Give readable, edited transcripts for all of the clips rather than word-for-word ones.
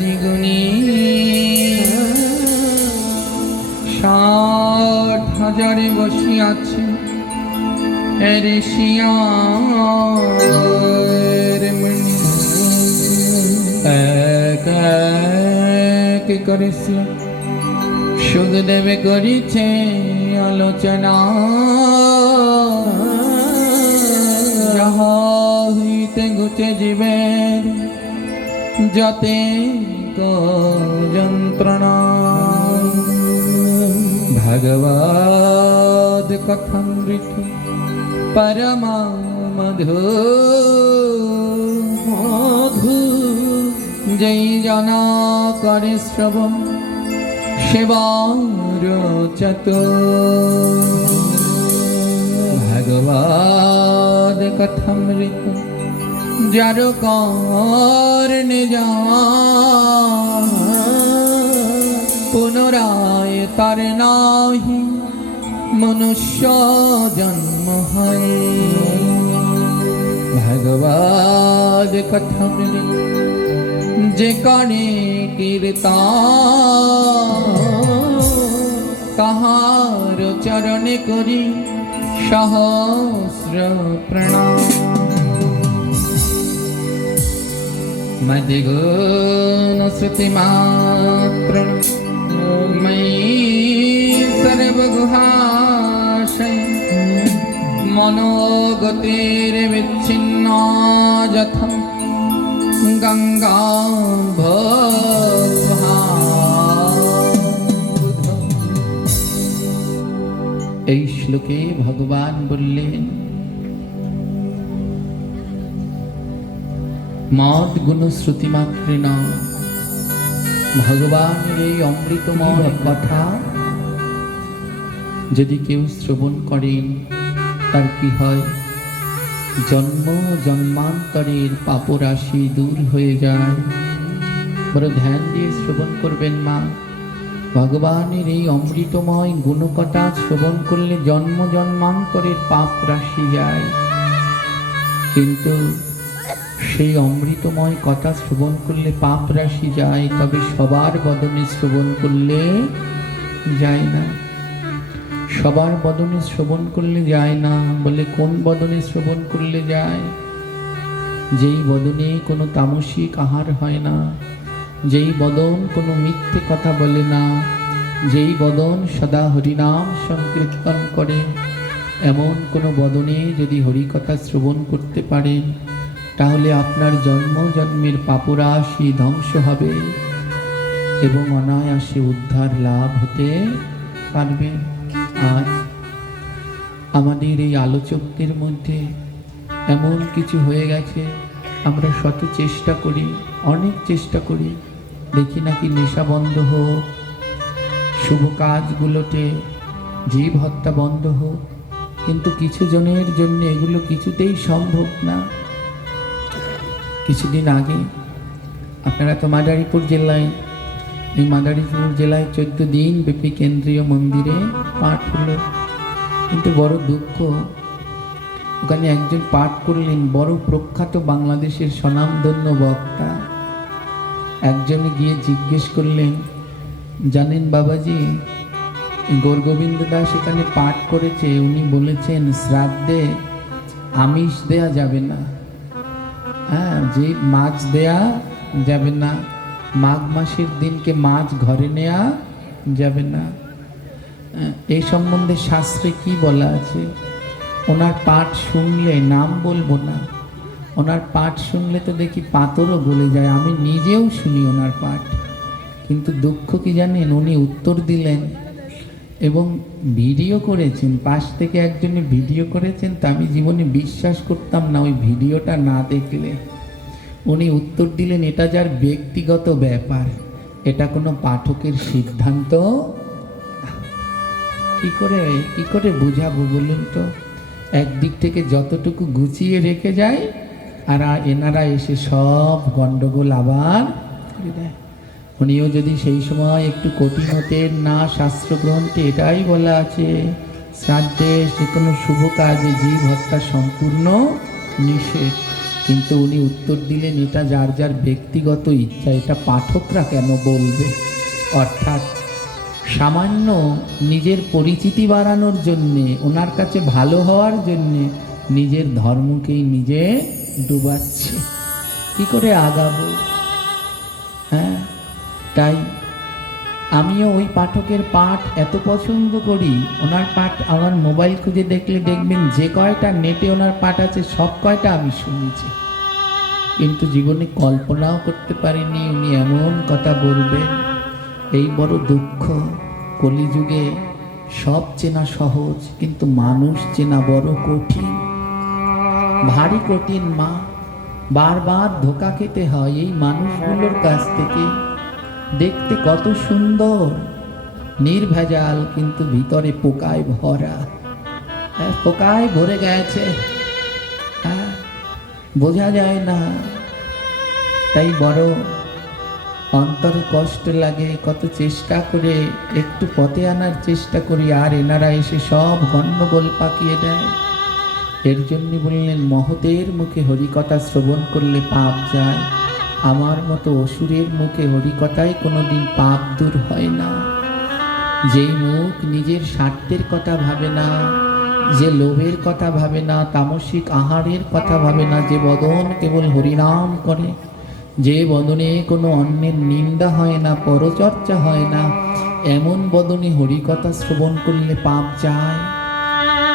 নিগুনি ৬০,০০০ বসিয়াছে ঋষিয়ার মুনি এক এক করে সুখদেব করিছে আলোচনা যাহা হইতে ঘুচে জীবের যাতে যন্ত্রণা ভগবদ কথামৃত পরমা মধু মধু যেই জানা করে শ্রবণ সেবার চত ভগবদ কথামৃত যার কারণে যা পুনরায় তার নাহি মনুষ্য জন্ম হয় ভগবদ কথামৃত যে কানে কীর্তন তাহার চরণে করি সহস্র প্রণাম মদিগুণ শ্রুতিমাত্র ময়ি সর্বগুহাশয় মনোগতির বিচ্ছিন্ন যথা গঙ্গা এই শ্লোকে ভগবান বললেন মদ গুণ শ্রুতিমাত্রে না ভগবানের এই অমৃতময় কথা যদি কেউ শ্রবণ করেন তার কি হয় জন্ম জন্মান্তরের পাপরাশি দূর হয়ে যায় বড় ধ্যান দিয়ে শ্রবণ করবেন মা ভগবানের এই অমৃতময় গুণকথা শ্রবণ করলে জন্ম জন্মান্তরের পাপ রাশি যায় কিন্তু সেই অমৃতময় কথা শ্রবণ করলে পাপ রাশি যায় তবে সবার বদনে শ্রবণ করলে যায় না সবার বদনে শ্রবণ করলে যায় না বলে কোন বদনে শ্রবণ করলে যায় যেই বদনে কোনো তামসিক আহার হয় না যেই বদন কোনো মিথ্যে কথা বলে না যেই বদন সদা হরিনাম সংকীর্তন করে এমন কোনো বদনে যদি হরিকথা শ্রবণ করতে পারেন তাহলে আপনার জন্ম জন্মের পাপরাশি ধ্বংস হবে এবং অনায়াসে উদ্ধার লাভ হতে পারবে আজ আমাদের এই আলোচকদের মধ্যে এমন কিছু হয়ে গেছে আমরা শত চেষ্টা করি অনেক চেষ্টা করি দেখি নাকি নেশা বন্ধ হোক শুভ কাজগুলোতে জীব হত্যা বন্ধ হোক কিন্তু কিছু জনের জন্য এগুলো কিছুতেই সম্ভব না কিছুদিন আগে আপনারা তো মাদারীপুর জেলায় এই মাদারীপুর জেলায় 14 দিন ব্যাপী কেন্দ্রীয় মন্দিরে পাঠ হলো কিন্তু বড় দুঃখ ওখানে একজন পাঠ করলেন বড় প্রখ্যাত বাংলাদেশের স্বনামধন্য বক্তা একজন গিয়ে জিজ্ঞেস করলেন জানেন বাবাজি গৌরগোবিন্দ দাস এখানে পাঠ করেছে উনি বলেছেন শ্রাদ্ধে আমিষ দেয়া যাবে না হ্যাঁ যে মাছ দেয়া যাবে না মাঘ মাসের দিনকে মাছ ঘরে নেওয়া যাবে না এই সম্বন্ধে শাস্ত্রে কি বলা আছে ওনার পাঠ শুনলে নাম বলবো না ওনার পাঠ শুনলে তো দেখি পাথরও গলে যায় আমি নিজেও শুনি ওনার পাঠ কিন্তু দুঃখ কি জানেন উনি উত্তর দিলেন এবং ভিডিও করেছেন পাশ থেকে একজনে ভিডিও করেছেন তা আমি জীবনে বিশ্বাস করতাম না ওই ভিডিওটা না দেখলে উনি উত্তর দিলেন এটা যার ব্যক্তিগত ব্যাপার এটা কোনো পাঠকের সিদ্ধান্ত কি করে বুঝাবো বলুন তো একদিক থেকে যতটুকু গুছিয়ে রেখে যায় আর এনারা এসে সব গন্ডগোল আবার করে দেয় উনিও যদি সেই সময় একটু কঠিন হতেন না শাস্ত্রগ্রন্থে এটাই বলা আছে শ্রাদ্ধে যে কোনো শুভ কাজে জীব হত্যা সম্পূর্ণ নিষেধ কিন্তু উনি উত্তর দিলেন, এটা যার যার ব্যক্তিগত ইচ্ছা, এটা পাঠকরা কেন বলবে। অর্থাৎ সামান্য নিজের পরিচিতি বাড়ানোর জন্যে, ওনার কাছে ভালো হওয়ার জন্যে নিজের ধর্মকেই নিজে ডুবাচ্ছে। কি করে আগাবো? হ্যাঁ, তাই আমিও ওই পাঠকের পাঠ এত পছন্দ করি। ওনার পাঠ আমার মোবাইল খুঁজে দেখলে দেখবেন যে কয়টা নেটে ওনার পাঠ আছে সব কয়টা আমি শুনেছি, কিন্তু জীবনে কল্পনাও করতে পারিনি উনি এমন কথা বলবেন। এই বড় দুঃখ, কলিযুগে সব চেনা সহজ, কিন্তু মানুষ চেনা বড় কঠিন, ভারী কঠিন। মা, বারবার ধোঁকা খেতে হয় এই মানুষগুলোর কাছ থেকে। দেখতে কত সুন্দর, নির্ভেজাল, কিন্তু ভিতরে পোকায় ভরা। পোকায় ভরে গেছে, বোঝা যায় না। তাই বড় অন্তরে কষ্ট লাগে। কত চেষ্টা করে একটু পথে আনার চেষ্টা করি, আর এনারা এসে সব গণ্ডগোল পাকিয়ে দেয়। এর জন্য বললেন, মহতের মুখে হরিকথা শ্রবণ করলে পাপ যায়। আমার মতো অসুরের মুখে হরিকথায় কোনোদিন পাপ দূর হয় না। যেই মুখ নিজের স্বার্থের কথা ভাবে না, যে লোভের কথা ভাবে না, তামসিক আহারের কথা ভাবে না, যে বদন কেবল হরিনাম করে, যে বদনে কোনো অন্যের নিন্দা হয় না, পরচর্চা হয় না, এমন বদনে হরিকথা শ্রবণ করলে পাপ যায়।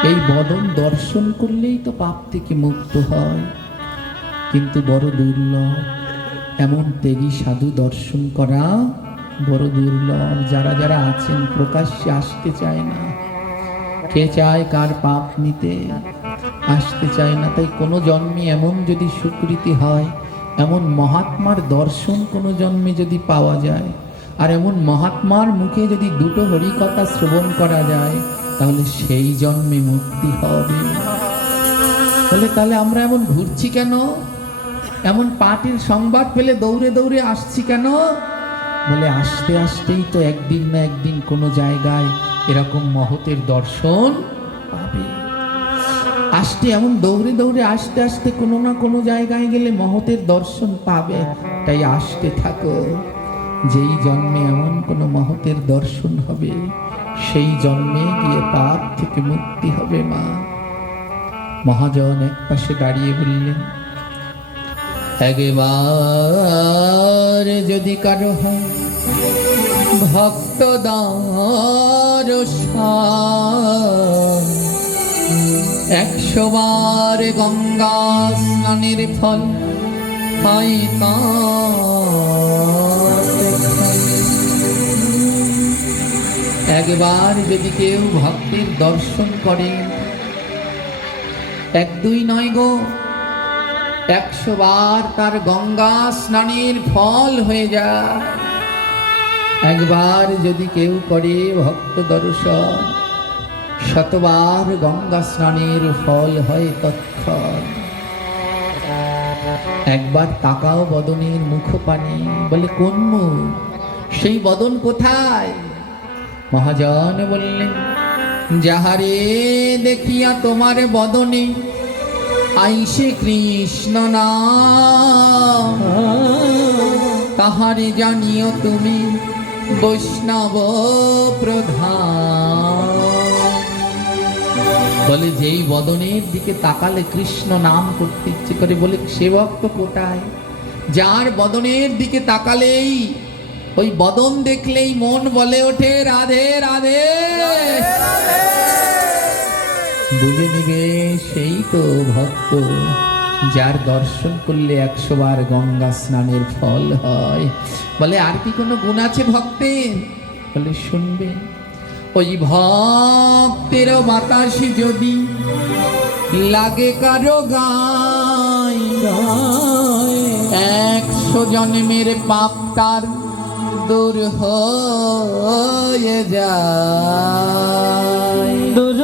এই বদন দর্শন করলেই তো পাপ থেকে মুক্ত হয়। কিন্তু বড় দুর্লভ, এমন ত্যাগী সাধু দর্শন করা বড় দুর্লভ। যারা যারা আছেন প্রকাশ্যে আসতে চায় না। কে চায় কার পাপ নিতে? আসতে চায় না। তাই কোনো জন্মে এমন যদি স্বীকৃতি হয়, এমন মহাত্মার দর্শন কোনো জন্মে যদি পাওয়া যায়, আর এমন মহাত্মার মুখে যদি দুটো হরিকথা শ্রবণ করা যায়, তাহলে সেই জন্মে মুক্তি হবে। তাহলে আমরা এমন ঘুরছি কেন? এমন পার্টির সংবাদ পেলে দৌড়ে দৌড়ে আসছি কেন? বলে আসতে আসতেই তো একদিন না একদিন কোনো জায়গায় এরকম মহতের দর্শন পাবে। আসতে এমন দৌড়ে দৌড়ে আসতে আসতে কোনো না কোনো জায়গায় গেলে মহতের দর্শন পাবে। তাই আসতে থাকো। যেই জন্মে এমন কোনো মহতের দর্শন হবে, সেই জন্মে গিয়ে পাপ থেকে মুক্তি হবে। মা, মহাজন এক পাশে দাঁড়িয়ে বললেন, একবার যদি কারো হয় ভক্ত দর্শন, 100 বার গঙ্গা স্নানের ফল হয় একবার যদি কেউ ভক্তের দর্শন করে, 1-2 নয় গো, 100 বার তার গঙ্গা স্নানের ফল হয়ে যায়। একবার যদি কেউ করে ভক্ত দর্শন, 100 বার গঙ্গা স্নানের ফল হয় তৎক্ষণ। একবার তাকাও বদনের মুখপানে। বলে কোন মুখ? সেই বদন কোথায়? মহাজন বললেন, যাহারে দেখিয়া তোমার বদনে আইসে কৃষ্ণ নাম, তাহারে জানিও তুমি বৈষ্ণব প্রধান। বলে যেই বদনের দিকে তাকালে কৃষ্ণ নাম করতে ইচ্ছে করে, বলে সে ভক্ত কোথায়? যার বদনের দিকে তাকালেই, ওই বদন দেখলেই মন বলে ওঠে রাধে রাধে। বুঝে নিবে সেই তো ভক্ত, যার দর্শন করলে 100 বার গঙ্গা স্নানের ফল হয়। বলে আর কি কোনো গুণ আছে ভক্তের? বলে শুনবে, ওই ভক্তের বাতাসে যদি লাগে কারো গায়, 100 জন্মের পাপ তার দূর হয়ে যায়। দূর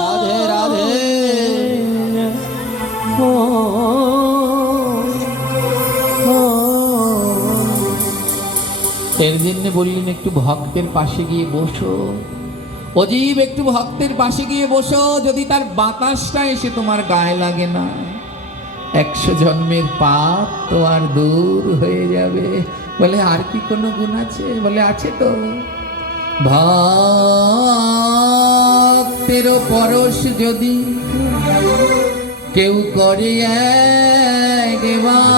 রাধে রাধে। এর জন্য বললেন একটু ভক্তের পাশে গিয়ে বসো, অজীব একটু ভক্তের পাশে গিয়ে বসো, যদি তার বাতাসটা এসে তোমার গায়ে লাগে না, 100 জন্মের পাপ তো আর দূর হয়ে যাবে। বলে আর কি কোনো গুণ আছে? বলে আছে তো। ভক্তের পরশ যদি কেউ করে একবার,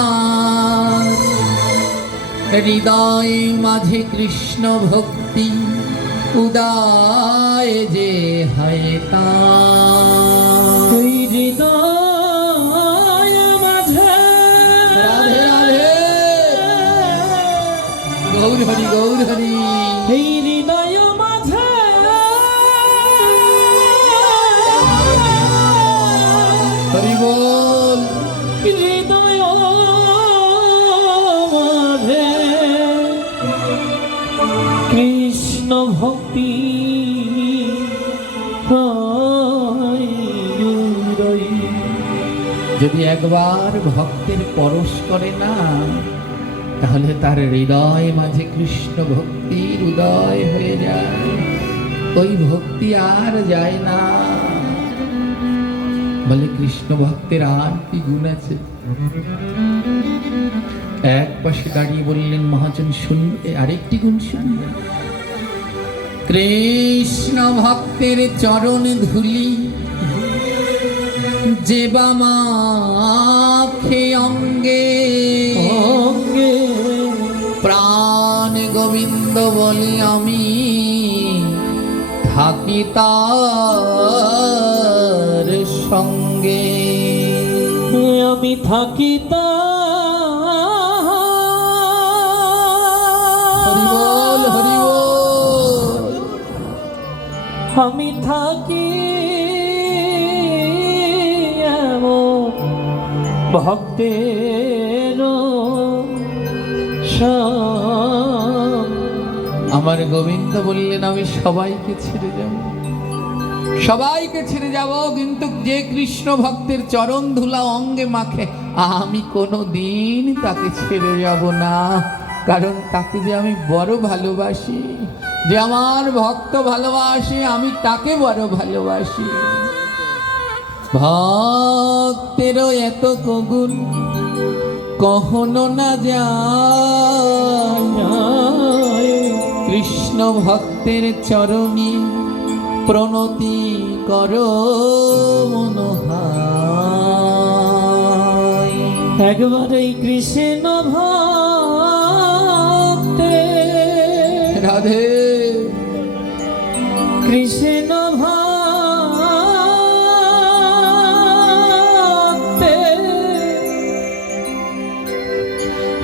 হৃদয় মাঝে কৃষ্ণ ভক্তি উদয় যে হয় তার। হৃদয় মাঝে রাধে রাধে, গৌর হরি গৌর হরি। এই হৃদয় মাঝে হরি বল। হৃদয় মাঝে কৃষ্ণ ভক্তি যদি একবার ভক্তের পরশ করে না, তাহলে তার হৃদয় মাঝে কৃষ্ণ ভক্তির উদয় হয়ে যায়, ওই ভক্তি আর যায় না। বলে কৃষ্ণ ভক্তের আর কি গুণ আছে? এক পাশে দাঁড়িয়ে বললেন মহাজন শুনবে, আরেকটি গুণ শুনবে। কৃষ্ণ ভক্তের চরণ ধুলি যে বা মাখে অঙ্গে, অঙ্গে প্রাণ গোবিন্দ বলি আমি থাকি তার সঙ্গে, আমি থাকি হরি বল হরি বল। আমি থাকি ভক্তের আমার গোবিন্দ বললেন আমি সবাইকে ছেড়ে যাব, সবাইকে ছেড়ে যাব, কিন্তু যে কৃষ্ণ ভক্তের চরণ ধুলা অঙ্গে মাখে আমি কোনো দিন তাকে ছেড়ে যাব না। কারণ তাকে যে আমি বড় ভালোবাসি, যে আমার ভক্ত ভালোবাসে আমি তাকে বড় ভালোবাসি। ভক্তেরও এত কগুণ কখনো না যায়, কৃষ্ণ ভক্তের চরণে প্রণতি করো মনোহায়। একবার এই কৃষ্ণ ভক্তে রাধে কৃষ্ণ ভক্তে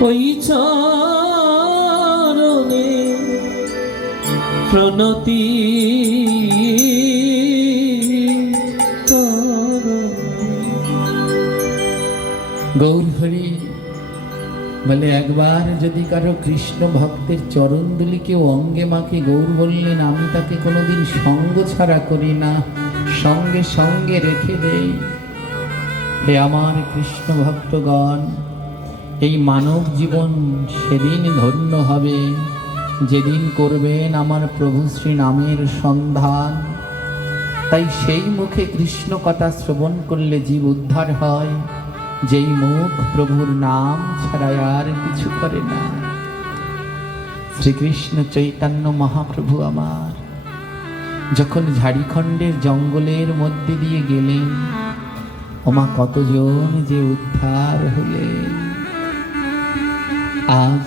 ওই চরণে প্রণতি গৌর হরি বলে একবার যদি কারো কৃষ্ণ ভক্তের চরণ দুলি কেউ অঙ্গে মাকে, গৌর বললেন আমি তাকে কোনোদিন সঙ্গ ছাড়া করি না, সঙ্গে সঙ্গে রেখে দেই। হে আমার কৃষ্ণ ভক্তগণ, এই মানব জীবন সেদিন ধন্য হবে যেদিন করবেন আমার প্রভু শ্রী নামের সন্ধান। তাই সেই মুখে কৃষ্ণ কথা শ্রবণ করলে জীব উদ্ধার হয়, যেই মুখ প্রভুর নাম ছাড়া আর কিছু করে না। শ্রীকৃষ্ণ চৈতন্য মহাপ্রভু আমার যখন ঝাড়খণ্ডের জঙ্গলের মধ্যে দিয়ে গেলেন, ওমা কতজন যে উদ্ধার হলেন। আজ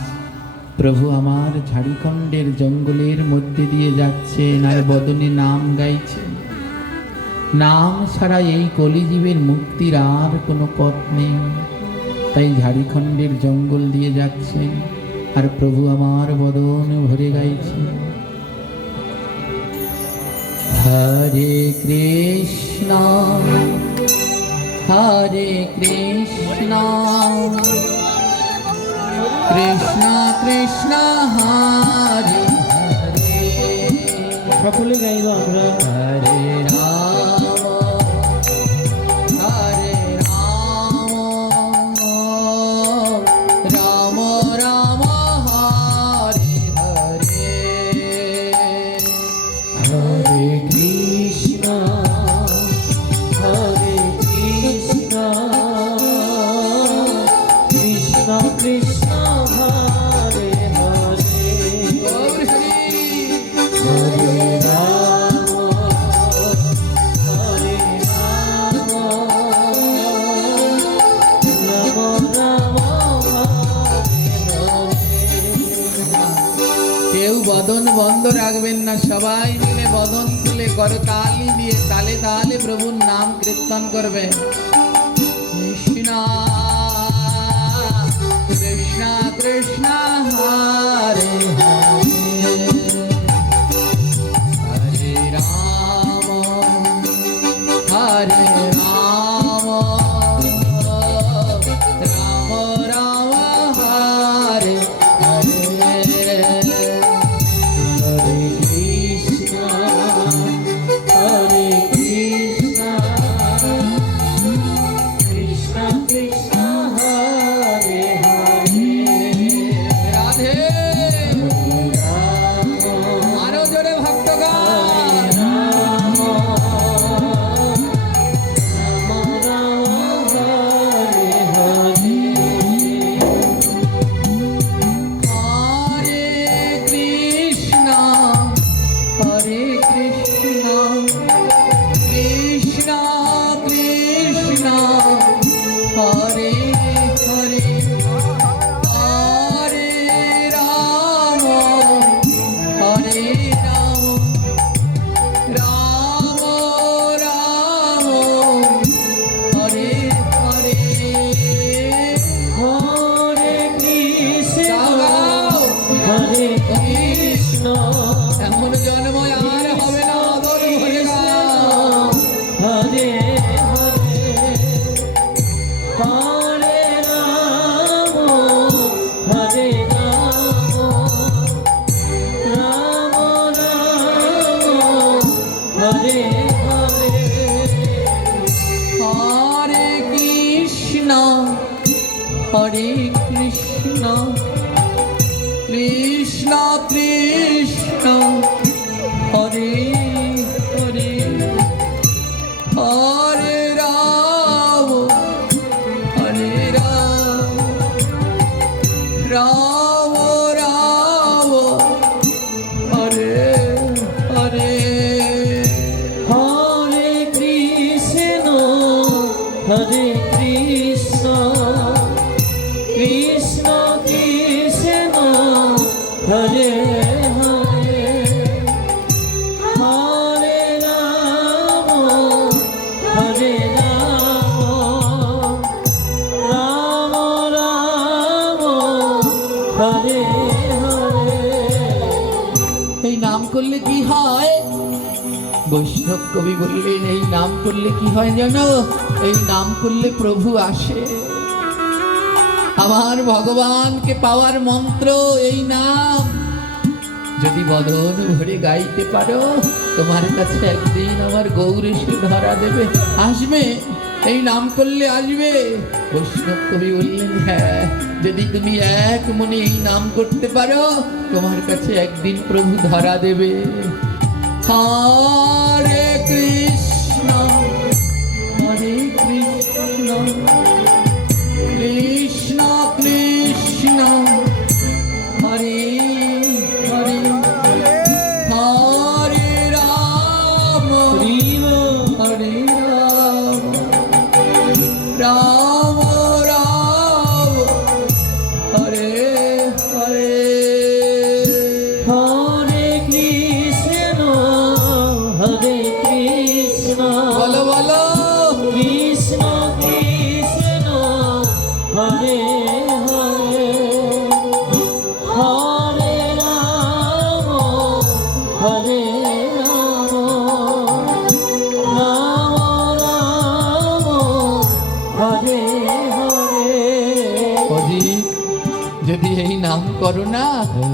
প্রভু আমার ঝাড়খণ্ডের জঙ্গলের মধ্যে দিয়ে যাচ্ছেন আর বদনে নাম গাইছেন। নাম ছাড়া এই কলিজীবের মুক্তির আর কোনো পথ নেই, তাই ঝাড়খণ্ডের জঙ্গল দিয়ে যাচ্ছেন আর প্রভু আমার বদন ভরে গাইছেন। হরে কৃষ্ণ কৃষ্ণ কৃষ্ণ হরে হরে। সকলে গাইব আমরা। হরে রাম হরে রাম রাম রাম হরে হরে। বন্ধ রাখবেন না, সবাই মিলে বদন তুলে করতালি দিয়ে তালে তালে প্রভুর নাম কীর্তন করবে। কৃষ্ণ কৃষ্ণ কৃষ্ণ হরে হরে, হরে রাম হরে রাম, রাম রাম হরে হরে, হরে কৃষ্ণ হরে কৃষ্ণ কৃষ্ণ কৃষ্ণ হরে হরে, রাধে। রাম আরো জোরে ভক্তগণ, রাম রাম হরে হরে, হরে কৃষ্ণ হরে কৃষ্ণ কৃষ্ণ কৃষ্ণ হরে হরে, হরে রাম হরে রাম, রাম রাম হরে হরে। হরে কৃষ্ণ গাও, হরে কৃষ্ণ এমন জন্ম আর হবে না, আদর ভরে গাও। হরে হরে, হরে রাম হরে রাম, রাম রাম হরে হরে, হরে কৃষ্ণ হরে কৃষ্ণ কৃষ্ণ কৃষ্ণ হরে হরে, হরে রাম হরে রাম, রাম রাম হরে হরে। হরে কৃষ্ণ হরে কৃষ্ণ কৃষ্ণ কৃষ্ণ হরে হরে, হরে রাম হরে রাম, রাম রাম হরে হরে, এই নাম করলে কি হয়? বৈষ্ণব কবি বললেন এই নাম করলে কি হয় জানো? এই নাম করলে প্রভু আসে। আমার ভগবানকে পাওয়ার মন্ত্র এই নাম। যদি বদন ভরে গাইতে পারো, তোমার কাছে একদিন আমার গৌর এসে ধরা দেবে, আসবে, এই নাম করলে আসবে। বৈষ্ণব কবি বললেন হ্যাঁ, যদি তুমি এক মনে এই নাম করতে পারো, তোমার কাছে একদিন প্রভু ধরা দেবে। হরে কৃষ্ণ হরে কৃষ্ণ কৃষ্ণ কৃষ্ণ হরে হরে, হরে রাম হরিব হরে রাম, রাম রাম হরে হরে। হরে কৃষ্ণ হরে কৃষ্ণ বলো বলো, কৃষ্ণ কৃষ্ণ হরে হরে, হরে রাম হরে রাম, রাম রাম হরে হরে, অজিত, যদি এই নাম করো না,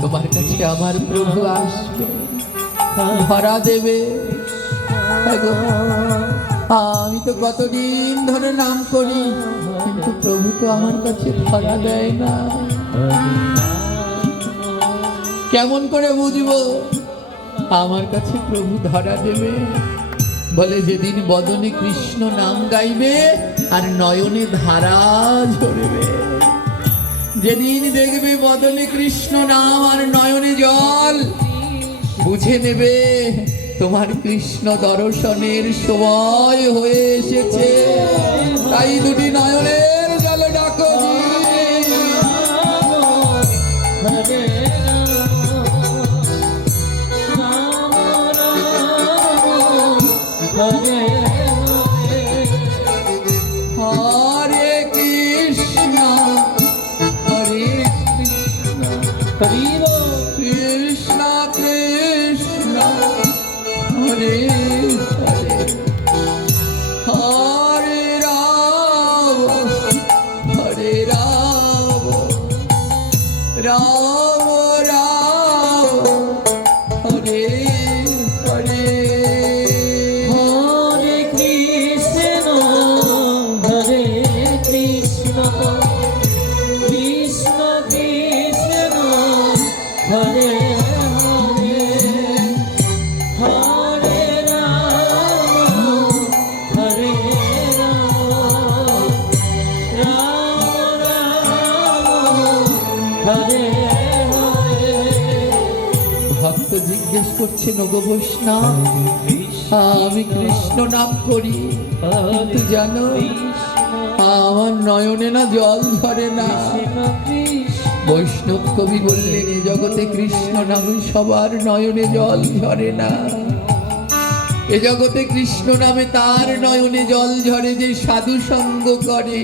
তোমার কাছে আমার প্রভু আসবে, ধরা দেবে। দেখো, আমি তো কতদিন ধরে নাম করি, কিন্তু প্রভু তো আমার কাছে ধরা দেয় না। কেমন করে বুঝবো আমার কাছে প্রভু ধরা দেবে? বলে যেদিন বদনে কৃষ্ণ নাম গাইবে আর নয়নে ধারা ঝরবে, যেদিন দেখবে বদনে কৃষ্ণ নাম আর নয়নে জল, বুঝে নেবে তোমার কৃষ্ণ দর্শনের সময় হয়ে এসেছে। তাই দুটি নয়নের জল ডাকো হরে হরে হরে কৃষ্ণ হরে কৃষ্ণ হরি বল কৃষ্ণ কৃষ্ণ হরে হরে হরে রাম হরে রাম রাম রাম হরে হরে হরে কৃষ্ণ হরে কৃষ্ণ কৃষ্ণ কৃষ্ণ হরে হরে হরে রাম হরে রাম রাম রাম হরে হরে ভক্ত জিজ্ঞেস করছে নগো বৈষ্ণব আমি কৃষ্ণ নাম করি কিন্তু জানো আমার নয়নে না জল ঝরে না। বৈষ্ণব কবি বললেন এ জগতে কৃষ্ণ নামে সবার নয়নে জল ঝরে না। এ জগতে কৃষ্ণ নামে তার নয়নে জল ঝরে যে সাধু সঙ্গ করে।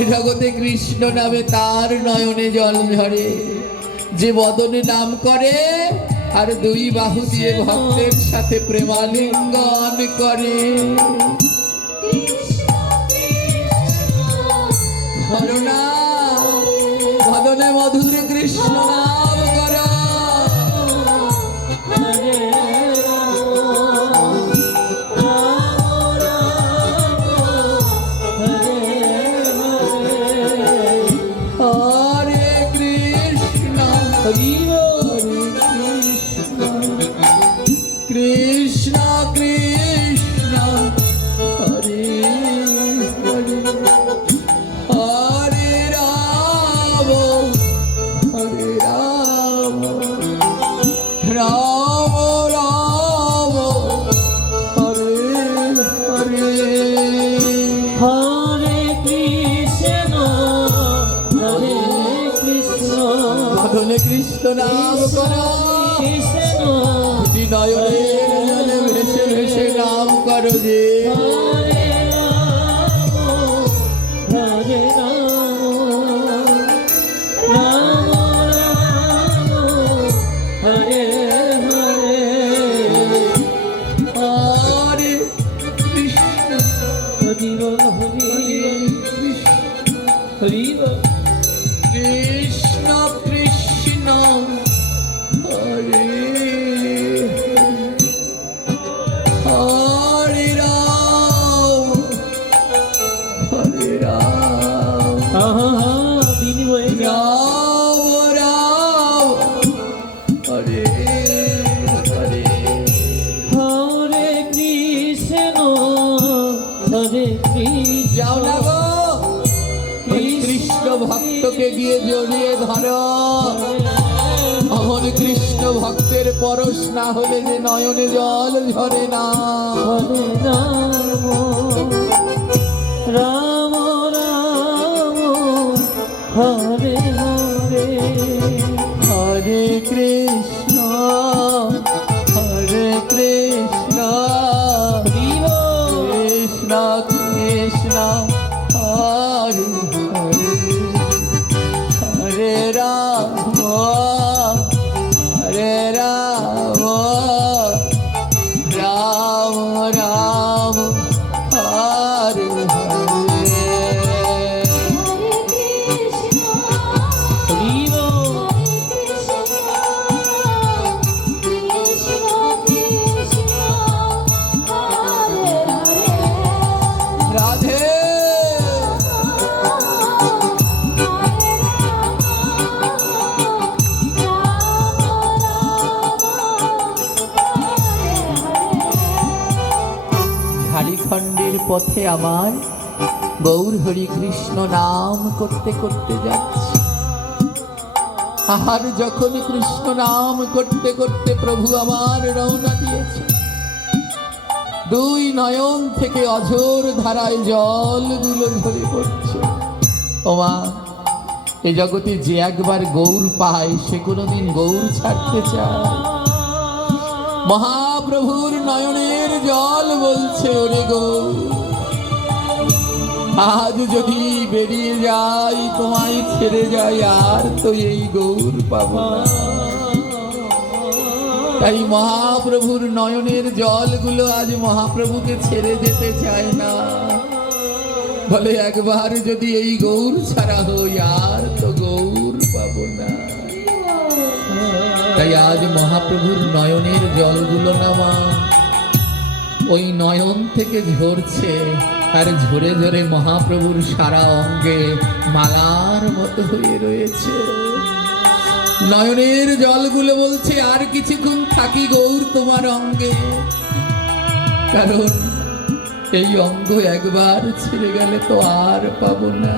এ জগতে কৃষ্ণ নামে তার নয়নে জল ঝরে যে বদনে নাম করে আর দুই বাহু দিয়ে ভক্তের সাথে প্রেমালিঙ্গন করে। ধরো না বদনে মধুর কৃষ্ণ নাম করা। হরে কৃষ্ণ হরে কৃষ্ণ কৃষ্ণ কৃষ্ণ হরে হরে হরে রাম হরে রাম রাম রাম হরে হরে হরে কৃষ্ণ হরে কৃষ্ণ বদনে কৃষ্ণ নাম করা কৃষ্ণ নয়নে নয়নে ভেসে ভেসে নাম করো যে হরে রাম হরে রাম রাম রাম হরে হরে হরে কৃষ্ণ হরি বল হরি হরি বল কৃষ্ণ কৃষ্ণ হরে হরে রাম হরে রাম দিন বয়ে রাম রাম হরে হরে হরে কৃষ্ণ হরে কৃষ্ণ যাও না গো ওই কৃষ্ণ ভক্তকে গিয়ে জড়িয়ে ধরো। অমন কৃষ্ণ ভক্তের পরশ না হলে যে নয়নে জল ঝরে না। হরে রাম রাম রাম হরে হরে হরে কৃষ্ণ হরে কৃষ্ণ কৃষ্ণ কৃষ্ণ হরে হরে হরে রাম হরে রাম রাম রাম হরে হরে হরি বল রাধে ঝাড়খণ্ডের পথে আমার গৌর হরি কৃষ্ণ নাম করতে করতে যাচ্ছে। আর যখন কৃষ্ণ নাম করতে করতে প্রভু আমার রওনা দিয়েছে, দুই নয়ন থেকে অঝোর ধারায় জলগুলো ঝরে পড়ছে। ওমা, এ জগতে যে একবার গৌর পায় সে কোনোদিন গৌর ছাড়তে চায়? মহাপ্রভুর নয়নের জল বলছে, ওরে গো, আজ যদি বেরিয়ে যাই, তোমায় ছেড়ে যাই, আর তো এই গৌর পাবো না। তাই মহাপ্রভুর নয়নের জলগুলো আজ মহাপ্রভুকে ছেড়ে যেতে চায় না, বলে একবার যদি এই গৌর ছাড়া হই, আর তো গৌর পাবো না। তাই আজ মহাপ্রভুর নয়নের জলগুলো নামা ওই নয়ন থেকে ঝরছে, আর ঝরে ঝরে মহাপ্রভুর সারা অঙ্গে মালার মতো হয়ে রয়েছে। নয়নের জলগুলো বলছে, আর কিছুক্ষণ থাকি গৌর তোমার অঙ্গে, কারণ এই অঙ্গ একবার ছেড়ে গেলে তো আর পাবো না।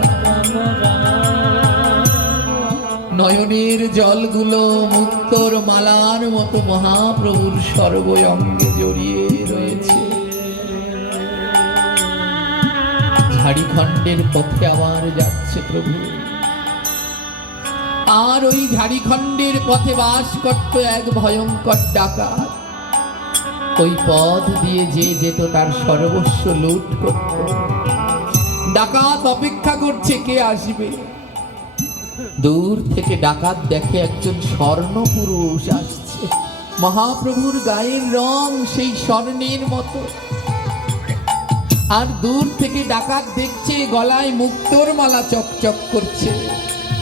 নয়নের জলগুলো মুক্তোর মালার মতো মহাপ্রভুর সর্ব অঙ্গে জড়িয়ে রয়েছে। ঝাড়িখণ্ডের পথে আবার যাচ্ছে প্রভু, আর ওই ঝাড়িখণ্ডের পথে বাস করত এক ভয়ঙ্কর ডাকাত। ওই পথ দিয়ে যে যেত তার সর্বস্ব লুট করত। ডাকাত অপেক্ষা করছে কে আসবে। দূর থেকে ডাকাত দেখে একজন স্বর্ণ পুরুষ আসছে। মহাপ্রভুর গায়ের রং সেই স্বর্ণের মতো। আর দূর থেকে ডাকাত দেখছে গলায় মুক্তোর মালা চকচক করছে।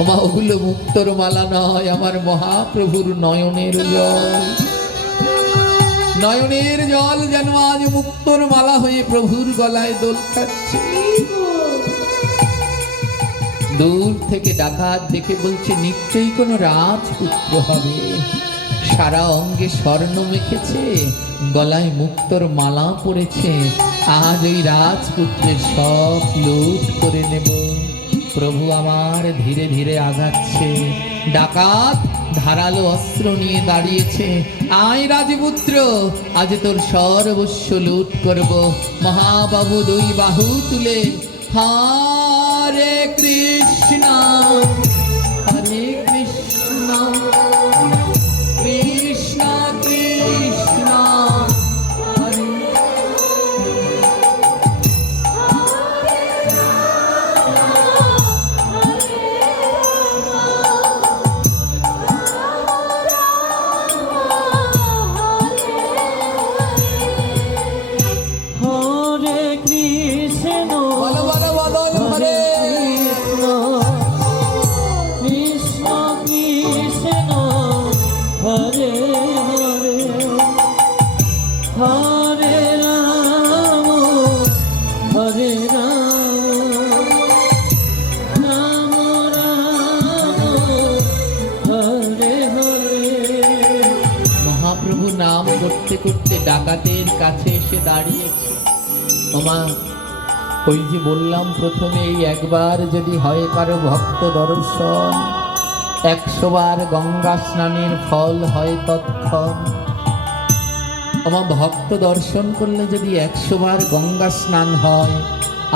ওমা, ওগুলো মুক্তোর মালা নয়, আমার মহাপ্রভুর নয়নের জল। নয়নের জল যেন আজ মুক্তোর মালা হয়ে প্রভুর গলায় দোল খাচ্ছে। দূর থেকে ডাকাত দেখে বলছে, নিশ্চয়ই কোনো রাজপুত্র হবে। সারা অঙ্গে স্বর্ণ মেখেছে, গলায় মুক্তোর মালা পড়েছে। আজ ওই রাজপুত্রের সব লুট করে নেব। প্রভু আমার ধীরে ধীরে আগাচ্ছে। ডাকাত ধারালো অস্ত্র নিয়ে দাঁড়িয়েছে। আয় রাজপুত্র, আজ তোর সর্বস্ব লুট করব। মহাবাবু দুই বাহু তুলে হরে কৃষ্ণ হরে কৃষ্ণ কৃষ্ণ কৃষ্ণ হরে হরে কৃষ্ণ বলো বলো বলো হরে কৃষ্ণ কৃষ্ণ হরে হরে হরে রাম হরে রাম রাম রাম হরে হরে। মহাপ্রভু নাম করতে করতে ডাকাতের কাছে এসে দাঁড়িয়েছে। ওমা, ওই যে বললাম প্রথমে, এই একবার যদি হয় কারো ভক্ত দর্শন, 100 বার গঙ্গা স্নানের ফল হয় তৎক্ষণ। আমার ভক্ত দর্শন করলে যদি 100 বার গঙ্গা স্নান হয়,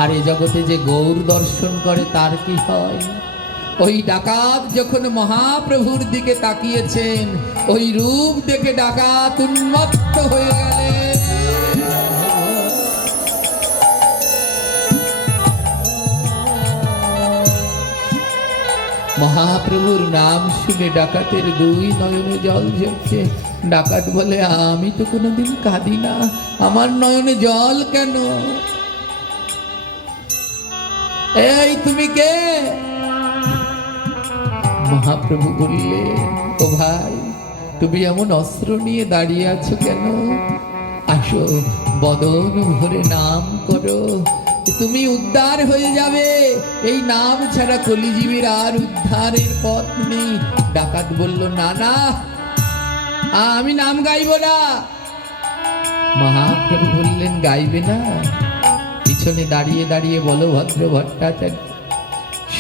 আর এ জগতে যে গৌর দর্শন করে তার কি হয়? ওই ডাকাত যখন মহাপ্রভুর দিকে তাকিয়েছেন, ওই রূপ দেখে ডাকাত উন্মত্ত হয়ে গেলেন। মহাপ্রভুর নাম শুনে ডাকাতের দুই নয়নে জল ঝরছে। ডাকাত বলে, আমি তো কোনোদিন কাঁদি না, আমার নয়নে জল কেন? এই তুমি কে? মহাপ্রভু বললেন, ও ভাই, তুমি এমন অস্ত্র নিয়ে দাঁড়িয়ে আছো কেন? আসো, বদন ভরে নাম করো, তুমি উদ্ধার হয়ে যাবে। এই নাম ছাড়া কলিজীবীর আর উদ্ধারের পথ নেই। ডাকাত বলল, না না, আমি নাম গাইব না। মহাপ্রভু বললেন, গাইবে না? পিছনে দাঁড়িয়ে দাঁড়িয়ে বলভদ্র ভট্টাচার্য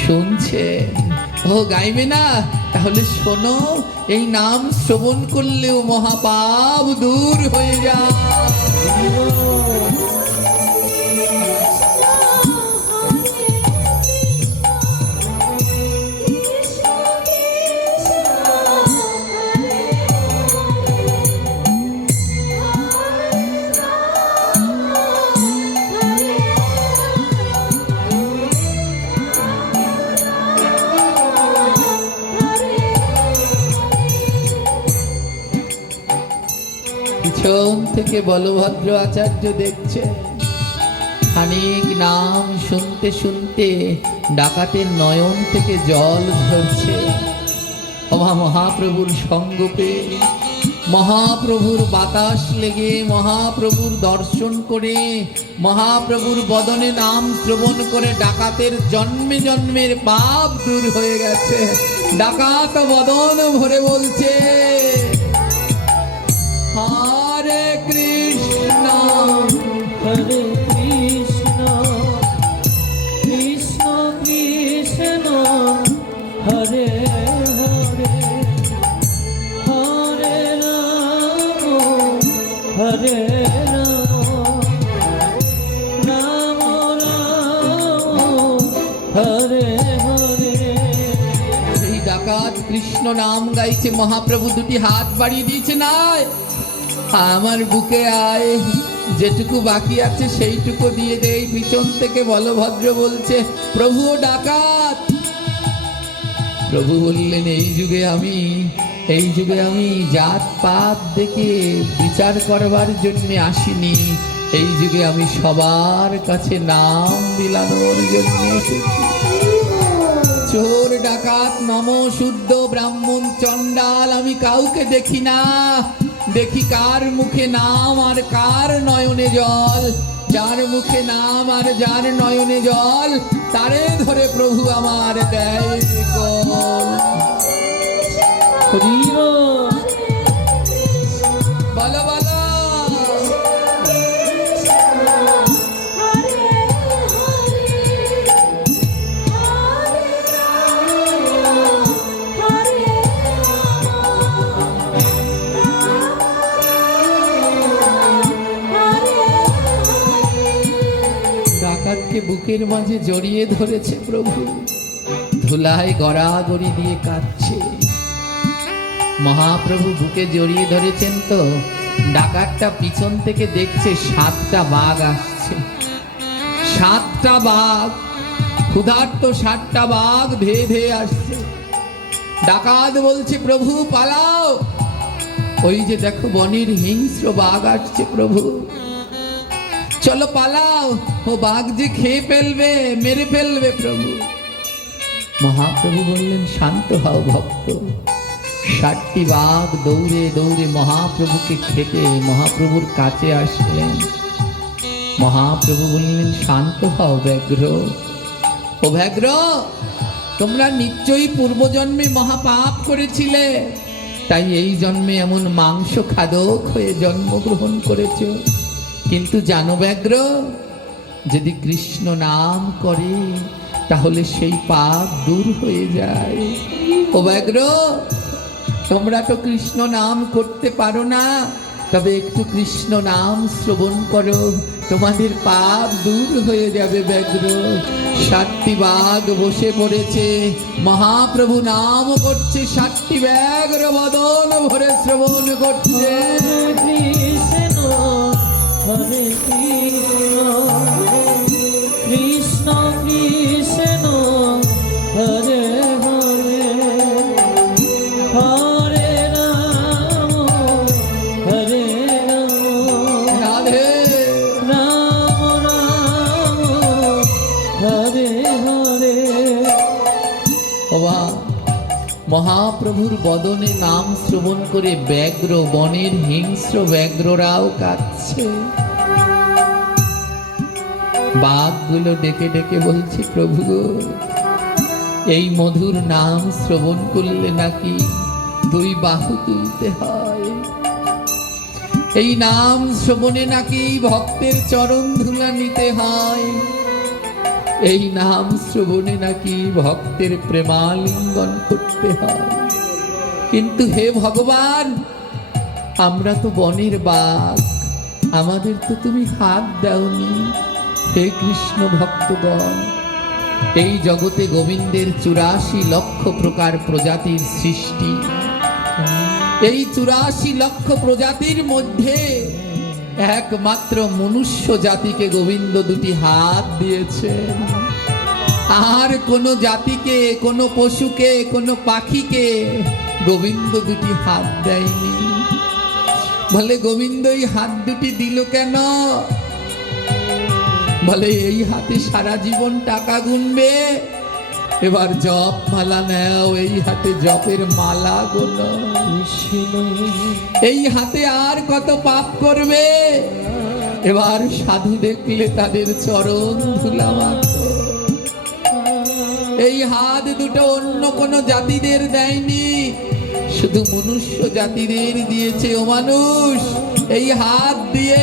শুনছেন। ও গাইবে না? তাহলে শোনো, এই নাম শ্রবণ করলেও মহাপাপ দূর হয়ে যায়। থেকে বলভদ্র আচার্য দেখছে খানিক নাম শুনতে শুনতে ডাকাতের নয়ন থেকে জল ঝরছে। মহাপ্রভুর সঙ্গ পেয়ে, মহাপ্রভুর বাতাস লেগে, মহাপ্রভুর দর্শন করে, মহাপ্রভুর বদনে নাম শ্রবণ করে ডাকাতের জন্মে জন্মের পাপ দূর হয়ে গেছে। ডাকাত বদন ভরে বলছে, হরে কৃষ্ণ হরে কৃষ্ণ কৃষ্ণ কৃষ্ণ হরে হরে হরে রাম হরে রাম রাম রাম হরে হরে। সেই ডাকাত কৃষ্ণ নাম গাইছে। মহাপ্রভু দুটি হাত বাড়িয়ে দিয়েছে, নাই আমার বুকে আয়, যেটুকু বাকি আছে সেইটুকু দিয়ে দেই। পিছন থেকে বলভদ্র বলছে, প্রভু ডাকাত। প্রভু বললেন, এই যুগে আমি জাত পাত দেখে বিচার করবার জন্য আসিনি, এই যুগে আমি সবার কাছে নাম বিলানোর জন্য এসেছি। চোর ডাকাত নম শুদ্ধ ব্রাহ্মণ চণ্ডাল আমি কাউকে দেখি না, দেখি কার মুখে নাম আর কার নয়নে জল। যার মুখে নাম আর যার নয়নে জল, তারে ধরে প্রভু আমার দেয় গোল। বলো বলো ডাকাতকে বুকের মাঝে জড়িয়ে ধরেছে প্রভু, ধুলায় গড়াগড়ি দিয়ে কাঁদছে। মহাপ্রভু বুকে জড়িয়ে ধরেছেন তো ডাকাতটা পিছন থেকে দেখছে 7টা বাঘ আসছে। 7টা বাঘ, ক্ষুধার্ত 7টা বাঘ ধেয়ে ধেয়ে আসছে। ডাকাত বলছে, প্রভু পালাও। ওই যে দেখো বনের হিংস্র বাঘ আসছে প্রভু, চলো পালাও, ও বাঘ যে খেয়ে ফেলবে, মেরে ফেলবে প্রভু। মহাপ্রভু বললেন, শান্ত হও ভক্ত। 7টি বাঘ দৌড়ে দৌড়ে মহাপ্রভুকে খেতে মহাপ্রভুর কাছে আসলেন। মহাপ্রভু বললেন, শান্ত হও ব্যাঘ্র। ও ব্যাঘ্র, তোমরা নিশ্চয়ই পূর্বজন্মে মহাপাপ করেছিলে, তাই এই জন্মে এমন মাংস খাদক হয়ে জন্মগ্রহণ করেছ। কিন্তু জানো ব্যাঘ্র, যদি কৃষ্ণ নাম করে তাহলে সেই পাপ দূর হয়ে যায়। ও ব্যাঘ্র, তোমরা তো কৃষ্ণ নাম করতে পারো না, তবে একটু কৃষ্ণ নাম শ্রবণ করো, তোমাদের পাপ দূর হয়ে যাবে ব্যাঘ্র। 7টি বাঘ বসে পড়েছে, মহাপ্রভু নাম করছে, 7টি ব্যাঘ্র বদন ভরে শ্রবণ করছে। হরে কৃষ্ণ কৃষ্ণ হরে হরে হরে রাম হরে রাম রাধে রাম রাম হরে হরে। বাবা, মহাপ্রভুর বদনে নাম শ্রবণ করে ব্যাঘ্র, বনের হিংস্র ব্যাঘ্ররাও কাঁদছে। বাঘগুলো ডেকে ডেকে বলছে, প্রভু গো, এই মধুর নাম শ্রবণ করলে নাকি 2 বাহু তুলতে হয়, এই নাম শ্রবণে নাকি ভক্তের চরণ ধুলা নিতে হয়, এই নাম শ্রবণে নাকি ভক্তের প্রেমালিঙ্গন করতে হয়। কিন্তু হে ভগবান, আমরা তো বনের বাঘ, আমাদের তো তুমি হাত দাওনি। হে কৃষ্ণ ভক্তগণ, এই জগতে গোবিন্দের 84 লক্ষ প্রকার প্রজাতির সৃষ্টি। এই 84 লক্ষ প্রজাতির মধ্যে একমাত্র মনুষ্য জাতিকে গোবিন্দ 2টি হাত দিয়েছেন। আর কোন জাতিকে, কোন পশুকে, কোন পাখিকে গোবিন্দ 2টি হাত দেয়নি। বলে গোবিন্দ এই হাত দুটি দিল কেন? বলে এই হাতে সারা জীবন টাকা গুনবে, এবার জপ মালা নাও, এই হাতে জপের মালা গোনো। কৃষ্ণ এই হাতে আর কত পাপ করবে, এবার সাধু দেখলে তাদের চরণ ধুলা মাখো। এই হাত দুটো অন্য কোন জাতিদের দেয়নি, শুধু মনুষ্য জাতিদের দিয়েছে। ও মানুষ, এই হাত দিয়ে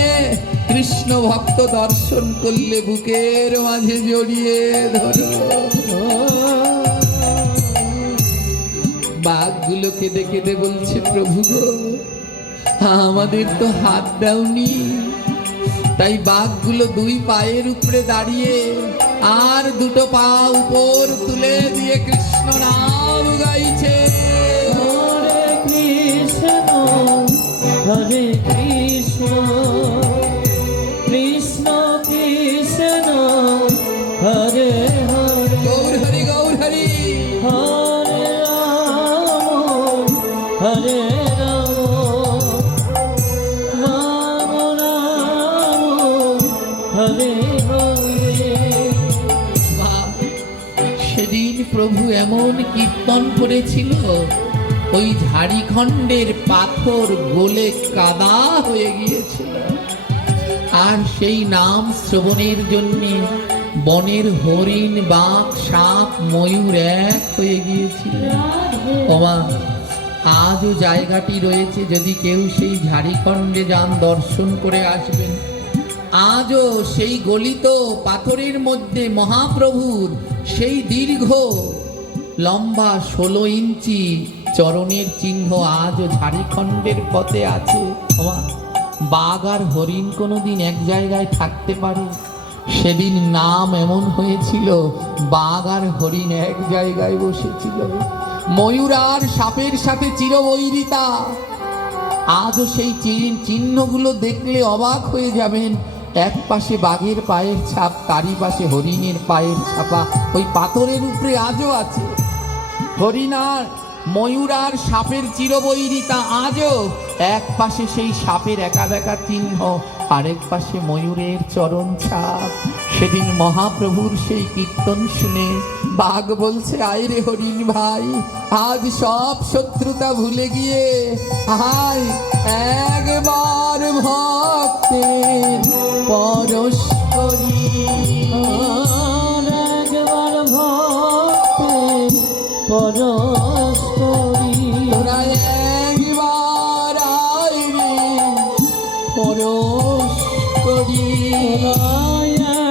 কৃষ্ণ ভক্ত দর্শন করলে বুকের মাঝে জড়িয়ে ধরো। বাঘগুলো কেঁদে কেঁদে বলছে, প্রভু গো, আমাদের তো হাত দাওনি। তাই বাঘগুলো দুই পায়ের উপরে দাঁড়িয়ে আর দুটো পা উপর তুলে দিয়ে কৃষ্ণ নাম গাইছে। হরে কৃষ্ণ হরে কৃষ্ণ কৃষ্ণ কৃষ্ণ হরে হরে গৌর হরি গৌর হরি। হরে রাম হরে রাম রাম রাম হরে হরে। সেদিন প্রভু এমন কীর্তন করেছিল, ওই ঝাড়িখণ্ডের পাথর গলে কাদা হয়ে গিয়েছিল। আর সেই নাম শ্রবণের জন্য বনের হরিণ, বাঘ, সাপ, ময়ূর এক হয়ে গিয়েছিল। ওমা, আজও জায়গাটি রয়েছে, যদি কেউ সেই ঝাড়িখণ্ডে যান দর্শন করে আসবেন। আজও সেই গলিত পাথরের মধ্যে মহাপ্রভুর সেই দীর্ঘ লম্বা 16 ইঞ্চি চরণের চিহ্ন আজও ঝাড়িখণ্ডের পথে আছে। বাঘ আর হরিণ কোনোদিন এক জায়গায় থাকতে পারে? সেদিন নাম এমন হয়েছিল, বাঘ আর হরিণ এক জায়গায় বসেছিল। ময়ূর আর সাপের সাথে চিরবৈরিতা। আজও সেই চিহ্নগুলো দেখলে অবাক হয়ে যাবেন। এক পাশে বাঘের পায়ের ছাপ, তারই পাশে হরিণের পায়ের ছাপা ওই পাথরের উপরে আজও আছে। হরিণ আর ময়ূর আর সাপের চিরবৈরিতা আজও। এক পাশে সেই সাপের একা বেকা চিহ্ন, আরেক পাশে ময়ূরের চরণ ছাপ। সেদিন মহাপ্রভুর সেই কীর্তন শুনে বাঘ বলছে, আয় রে হরিণ ভাই, আজ সব শত্রুতা ভুলে গিয়ে আয় একবার ভক্তের পরশ করি। একবার ভক্তের পরশ করি। তোরা একবার আয় রে পরশ করি।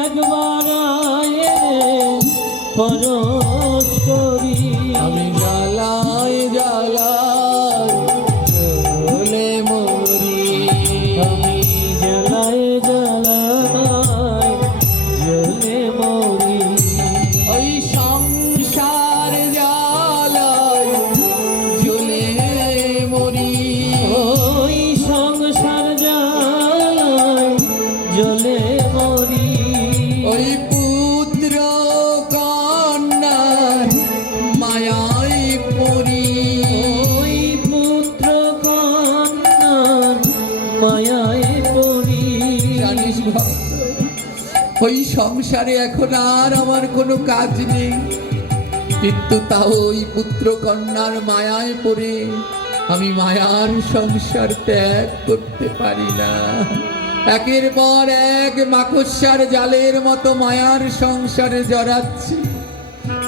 একবার আয় রে পরশ করি। আমি জ্বালায় জ্বালায় জ্বলে মরি। আমি জ্বালায় জ্বালায় জ্বলে মরি। ওই সংসার জ্বালায় জ্বলে মরি। ওই সংসার জ্বালায় জ্বলে মরি। ওই পুত্র কন্যার মায়ায় পড়ি। ওই পুত্র কন্যার মায়ায় পড়ি। জানিস ভক্ত, ওই সংসারে এখন আর আমার কোনো কাজ নেই, কিন্তু তাও ওই পুত্র কন্যার মায়ায় পড়ে আমি মায়ার সংসার ত্যাগ করতে পারি না। একের পর এক মাকড়সার জালের মতো মায়ার সংসারে জড়াচ্ছি,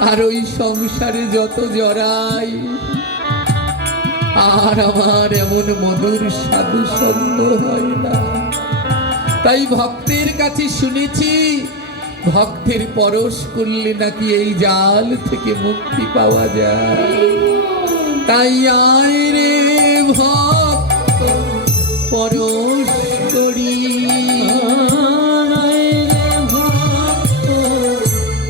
আর ওই সংসারে যত জড়াই আর আমার এমন মধুর সাধু সঙ্গ হয় না। তাই ভক্তের কাছে শুনেছি, ভক্তের পরশ করলে নাকি এই জাল থেকে মুক্তি পাওয়া যায়। তাই আয় রে ভক্ত পরশ করি। আয় রে ভক্ত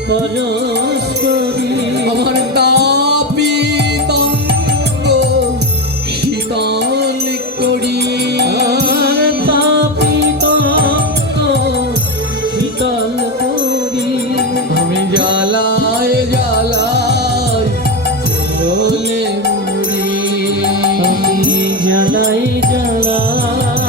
পরশ করি। আমার তাপিত অঙ্গ শীতল করি। আর তাপিত রক্ত শীতল করি। আমি জ্বালায় জ্বালায় জ্বলে মরি। আমি জ্বালাই জ্বালাই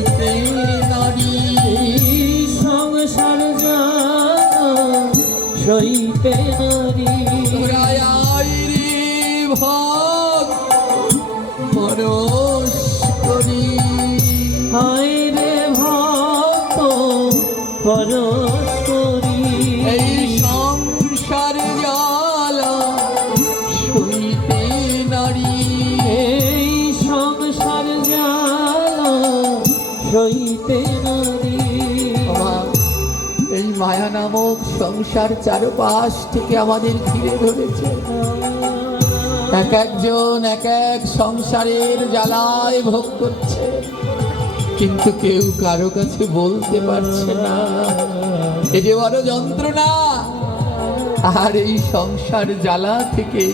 সইতে নারী। সংসার জ্বালা সইতে নারী। রায়াইরি ভক্ত পরশ করি। হায় রে ভক্ত পরশ করি। এই সংসার জ্বালা সইতে নারী। এই সংসার জ্বালা সইতে নারী। বাবা, এই মায়া নামক সংসার চারপাশ থেকে আমাদের ঘিরে ধরেছে। এক একজন এক এক সংসারের জ্বালায় ভোগ করছে, কিন্তু কেউ কারো কাছে বলতে পারছে না। এ যে বড় যন্ত্রণা। আর এই সংসার জ্বালা থেকে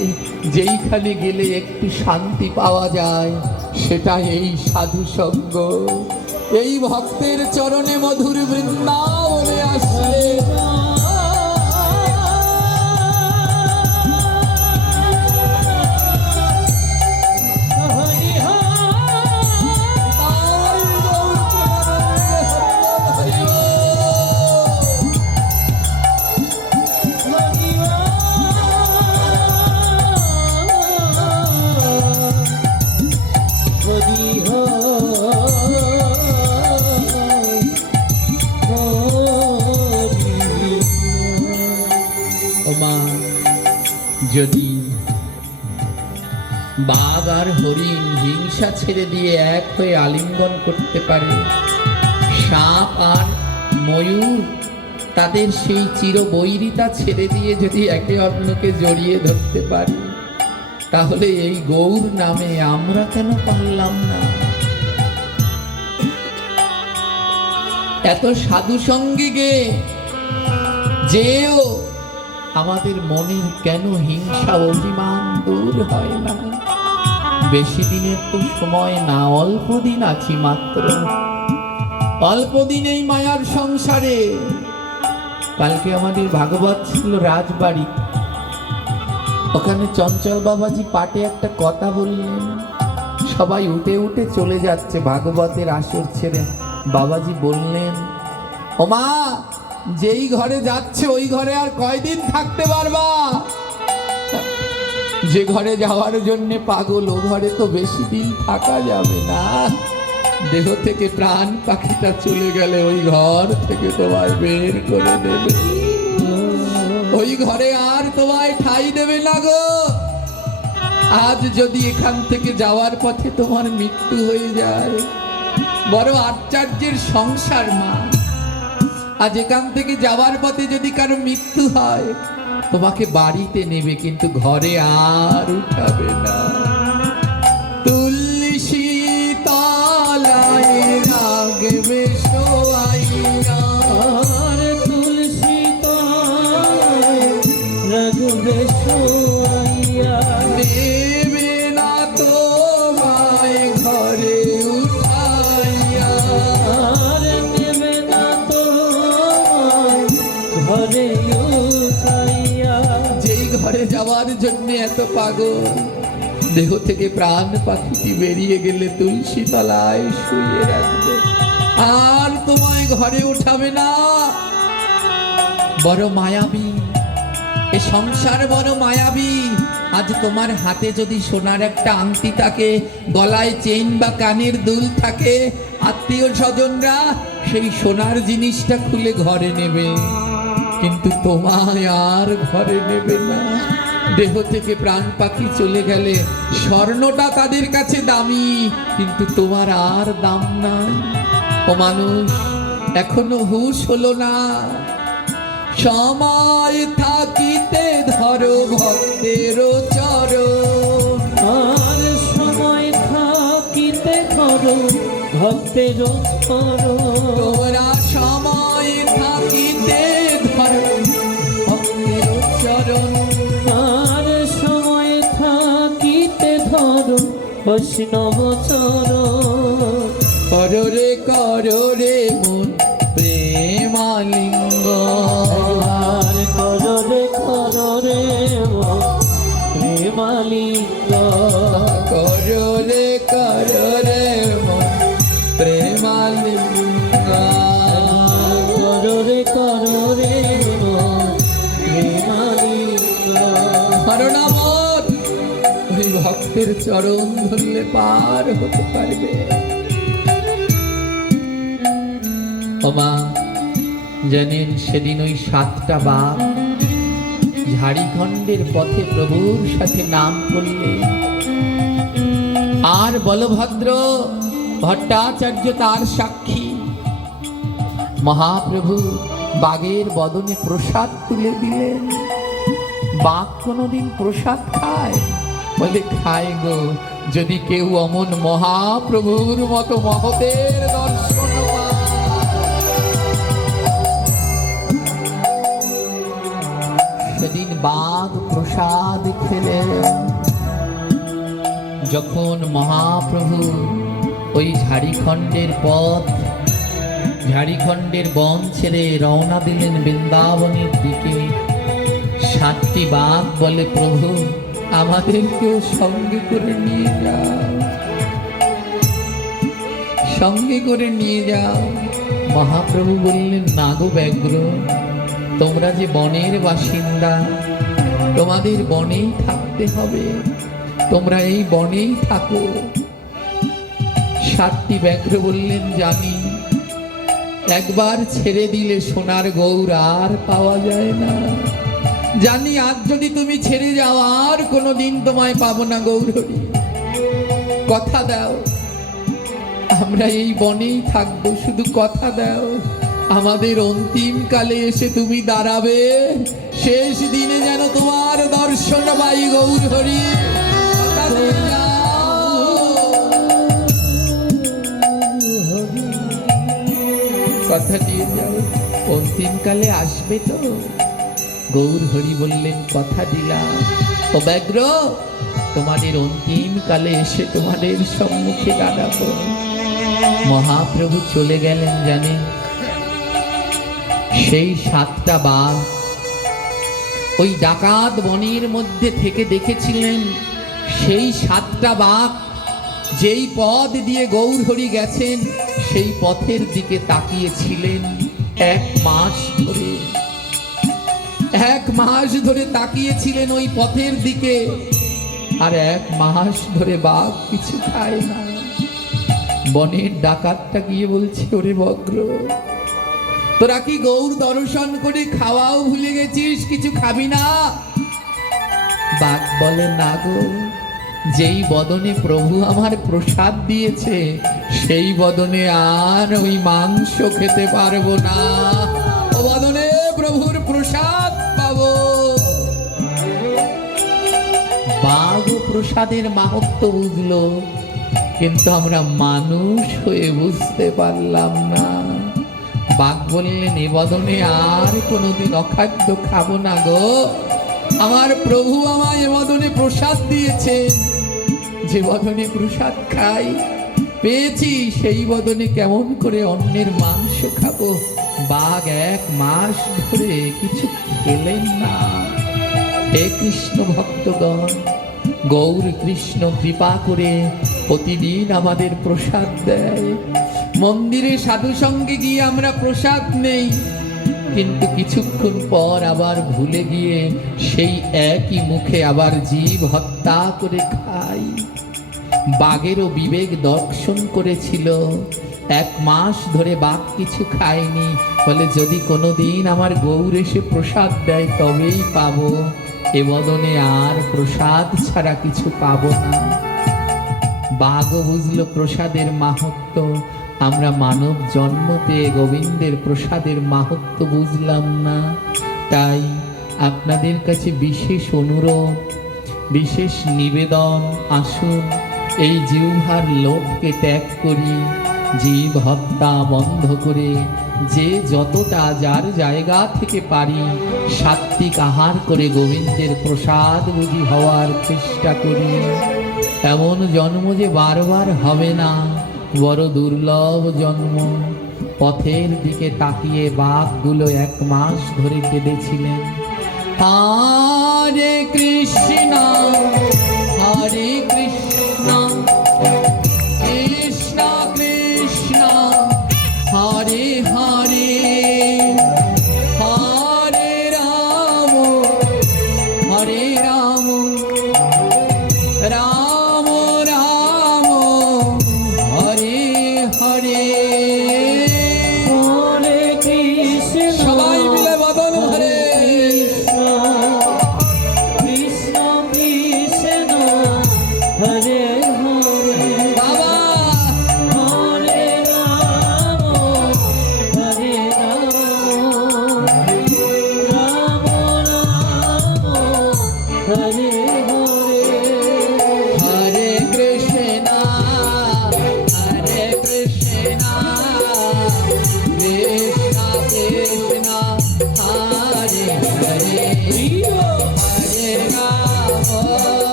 যেইখানে গেলে একটু শান্তি পাওয়া যায়, সেটা এই সাধু সঙ্গ, এই ভক্তের চরণে মধুর বৃন্দাবনে আসলে। যদি বাঘ আর হরিণ হিংসা ছেড়ে দিয়ে এক হয়ে আলিঙ্গন করতে পারে, সাপ আর ময়ূর তাদের সেই চিরবৈরিতা ছেড়ে দিয়ে যদি একে অন্যকে জড়িয়ে ধরতে পারে, তাহলে এই গৌর নামে আমরা কেন পারলাম না? এত সাধু সঙ্গে গে যেও আমাদের মনের কেন হিংসা অভিমান দূর হয় না? বেশি দিনের তো সময় না, অল্প দিন আছি মাত্র। অল্প দিন এই মায়ার সংসারে। কালকে আমাদের ভাগবত ছিল রাজবাড়ি, ওখানে চঞ্চল বাবাজি পাটে একটা কথা বললেন। সবাই উঠে উঠে চলে যাচ্ছে ভাগবতের আসর ছেড়ে। বাবাজি বললেন, ওমা, যেই ঘরে যাচ্ছে ওই ঘরে আর কয়দিন থাকতে পারবা? যে ঘরে যাওয়ার জন্য পাগল, ও ঘরে তো বেশি দিন থাকা যাবে না। দেহ থেকে প্রাণ পাখিটা চলে গেলে ওই ঘর থেকে তোমায় বের করে দেবে। ওই ঘরে আর তোমায় ঠাঁই দেবে না গো। আজ যদি এখান থেকে যাওয়ার পথে তোমার মৃত্যু হয়ে যায়, বড় আশ্চর্যের সংসার মা। আজ এখান থেকে যাওয়ার পথে যদি কারো মৃত্যু হয়, তোমাকে বাড়িতে নেবে কিন্তু ঘরে আর উঠাবে না। তুলসী তলায় রাগবে শোয়াইয়া, তুলসী তলায় রাগবে শোয়াইয়া। দেবে না তোমায় ঘরে উঠাইয়া, নেবে না তোমায় ঘরে উঠাইয়া। যেই ঘরে যাওয়ার জন্য এত পাগল, দেহ থেকে প্রাণ পাখিটি বেরিয়ে গেলে তুলসী তলায় শুয়ে রাখবে, আর তোমায় ঘরে উঠাবে না। বড় মায়াবী এ সংসার, বড় মায়াবী। আজ তোমার হাতে যদি সোনার একটা আংটি থাকে, গলায় চেইন বা কানের দুল থাকে, আত্মীয় স্বজনরা সেই সোনার জিনিসটা খুলে ঘরে নেবে, কিন্তু তোমায় আর ঘরে নেবে না। দেহ থেকে প্রাণ পাখি চলে গেলে স্বর্ণটা তাদের কাছে দামি, কিন্তু তোমার আর দাম নাই। ও মানুষ, এখনো হুঁশ হলো না। সময় থাকিতে ধরো ভক্তের চরণ, আর সময় থাকিতে ধরো ভক্তের চরণ। তোরা সময় থাকিতে ধরো ভক্তের চরণ, আর সময় থাকিতে ধরো বৈষ্ণব চরণ। করো রে মন প্রেমালিঙ্গ, আর করো রে মন প্রেমালিঙ্গ। করো রে মন প্রেমালিঙ্গ। করো রে মন প্রেমালিঙ্গ। হরনামত ওই ভক্তের চরণ ধরলে পার হতে পারবে। ওমা জানেন সেদিন ওই 7টা বাঘ ঝাড়িখণ্ডের পথে প্রভুর সাথে নাম করলে, আর বলভদ্র ভট্টাচার্য তার সাক্ষী। মহাপ্রভু বাঘের বদনে প্রসাদ তুলে দিলেন। বাঘ কোনোদিন প্রসাদ খায়? বলে খায় গো, যদি কেউ অমন মহাপ্রভুর মতো মহতের দর্শন পায়। সেদিন বাঘ প্রসাদ খেলেন। যখন মহাপ্রভু ওই ঝাড়িখণ্ডের পথ, ঝাড়িখণ্ডের বন ছেড়ে রওনা দিলেন বৃন্দাবনের দিকে, 7টি বাঘ বলে, প্রভু আমাদেরকেও সঙ্গে করে নিয়ে যাও, সঙ্গে করে নিয়ে যাও। মহাপ্রভু বললেন, না গো ব্যাঘ্র, তোমরা যে বনের বাসিন্দা, তোমাদের বনেই থাকতে হবে, তোমরা এই বনেই থাকো। 7টি ব্যাঘ্র বললেন, জানি একবার ছেড়ে দিলে সোনার গৌর আর পাওয়া যায় না, জানি আজ যদি তুমি ছেড়ে যাও আর কোনোদিন তোমায় পাবো না গৌরহরি, কথা দাও আমরা এই বনেই থাকবো, শুধু কথা দাও আমাদের অন্তিম কালে এসে তুমি দাঁড়াবে, শেষ দিনে যেন তোমার দর্শন পাই গৌরহরি, কথা দিয়ে যাও। কথা দিয়ে যাও, অন্তিম কালে আসবে তো? গৌরহরি বললেন, কথা দিলাম। ও ব্যাঘ্র, তোমাদের অন্তিম কালে এসে তোমাদের সম্মুখে দাঁড়াবো। মহাপ্রভু চলে গেলেন। জানেন সেই 7টা বাঘ ওই ডাকাত বনের মধ্যে থেকে দেখেছিলেন, সেই 7টা বাঘ যেই পথ দিয়ে গৌরহরি গেছেন সেই পথের দিকে তাকিয়েছিলেন 1 মাস ধরে। 1 মাস ধরে তাকিয়েছিলেন ওই পথের দিকে, আর 1 মাস ধরে বাঘ কিছু খায় না। বনের ডাকাতটা গিয়ে বলছে, ওরে বগ্র, তোরা কি গৌর দর্শন করে খাওয়াও ভুলে গেছিস, কিছু খাবি না? বাঘ বলে, না গো, যেই বদনে প্রভু আমার প্রসাদ দিয়েছে সেই বদনে আর ওই মাংস খেতে পারবো না, ও বদনে প্রভুর প্রসাদ পাবো। বাঘ প্রসাদের মাহাত্ম্য বুঝলো, কিন্তু আমরা মানুষ হয়ে বুঝতে পারলাম না। বাঘ বললেন, এ বদনে আর কোনোদিন অখাদ্য খাবো না গো, আমার প্রভু আমায় এ বদনে প্রসাদ দিয়েছেন, যে বদনে প্রসাদ খাই পেয়েছি সেই বদনে কেমন করে অন্যের মাংস খাবো। বাঘ 1 মাস ধরে কিছু খেলেন না। হে কৃষ্ণ ভক্তগণ, গৌর কৃষ্ণ কৃপা করে প্রতিদিন আমাদের প্রসাদ দেয়। মন্দিরে সাধু সঙ্গে গিয়ে আমরা প্রসাদ নেই, কিন্তু কিছুক্ষণ পর আবার ভুলে গিয়ে সেই একই মুখে আবার জীব হত্যা করে খাই। বাঘেরও বিবেক দর্শন করেছিল, 1 মাস ধরে বাঘ কিছু খায়নি, বলে যদি কোনোদিন আমার গৌর এসে প্রসাদ দেয় তবেই পাবো, এ বদনে আর প্রসাদ ছাড়া কিছু পাবো না। বাঘও বুঝলো প্রসাদের মাহাত্ম্য, আমরা মানব জন্ম পেয়ে গোবিন্দের প্রসাদের মাহাত্ম্য বুঝলাম না। তাই আপনাদের কাছে বিশেষ অনুরোধ, বিশেষ নিবেদন, আসুন এই জিহ্বার লোভকে ত্যাগ করি, জীব হত্যা বন্ধ করে যে যতটা যার জায়গা থেকে পারি সাত্বিক আহার করে গোবিন্দের প্রসাদ বুঝি হওয়ার চেষ্টা করি। এমন জন্ম যে বারবার হবে না, বড় দুর্লভ জন্ম। পথের দিকে তাকিয়ে বাঘগুলো 1 মাস ধরে কেঁদেছিলেন। হরে কৃষ্ণ হরে কৃষ্ণ কৃষ্ণ কৃষ্ণ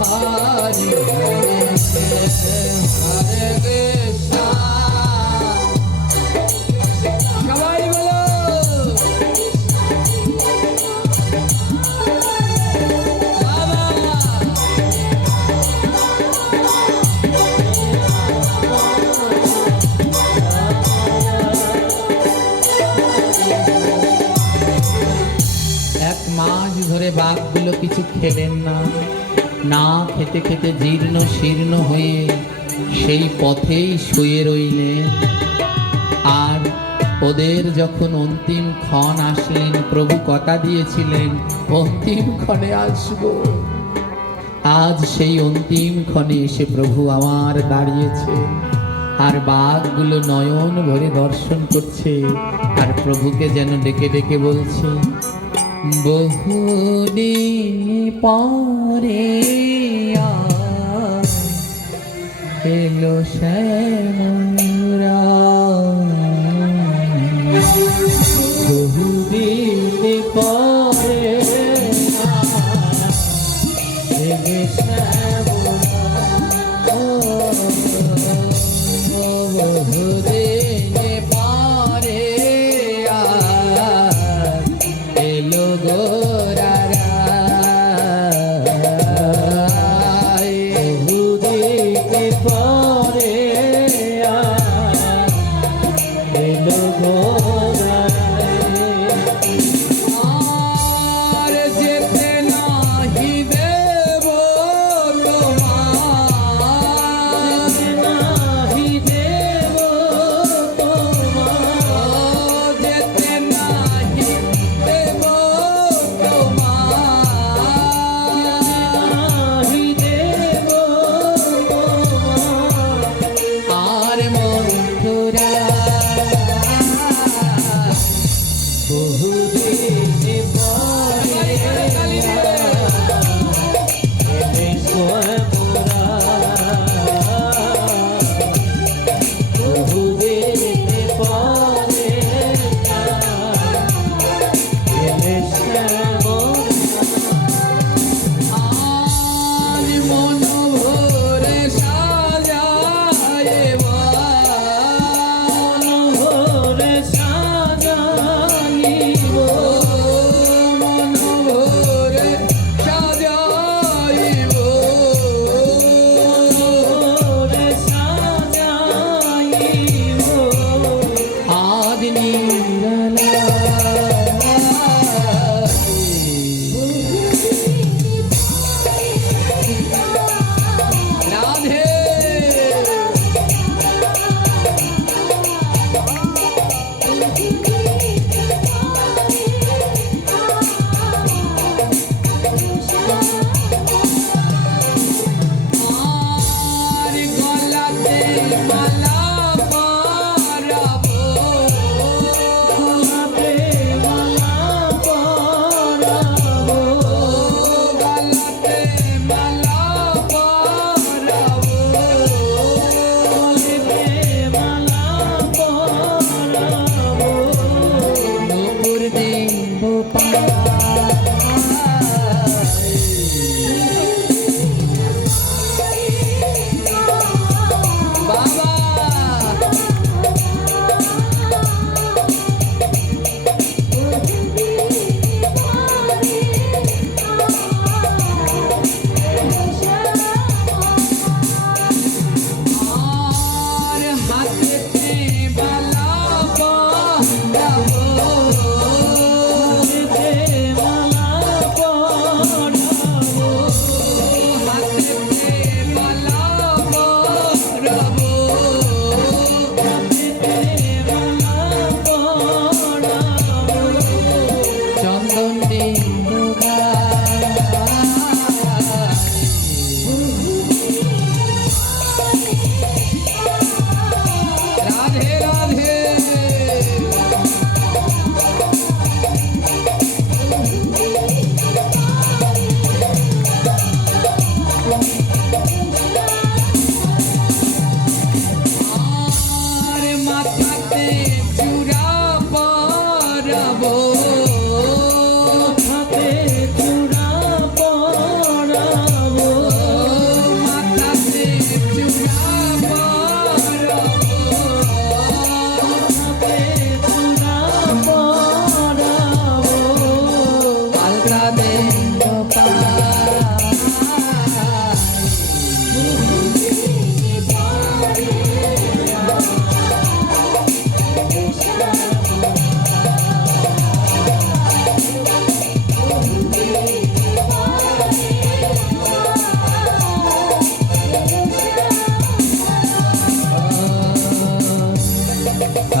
হরি হরে হরে কৃষ্ণ সবাই বলো বাবা এক মাস ধরে বাঘগুলো কিছু খেলেন না, না খেতে খেতে জীর্ণ শীর্ণ হয়ে সেই পথেই শুয়ে রইলেন। আর ওদের যখন অন্তিম ক্ষণ আসলেন, প্রভু কথা দিয়েছিলেন অন্তিম ক্ষণে আসব। আজ সেই অন্তিম ক্ষণে এসে প্রভু আমার দাঁড়িয়েছে, আর বাঘগুলো নয়ন ভরে দর্শন করছে, আর প্রভুকে যেন ডেকে ডেকে বলছে, বহুদিন পরে আজ এলো শ্যামরা, বহুদিন পরে এলে শ্যামলা, বহুদিন পরে আজ এলো গোরারা, বহুদিন পরে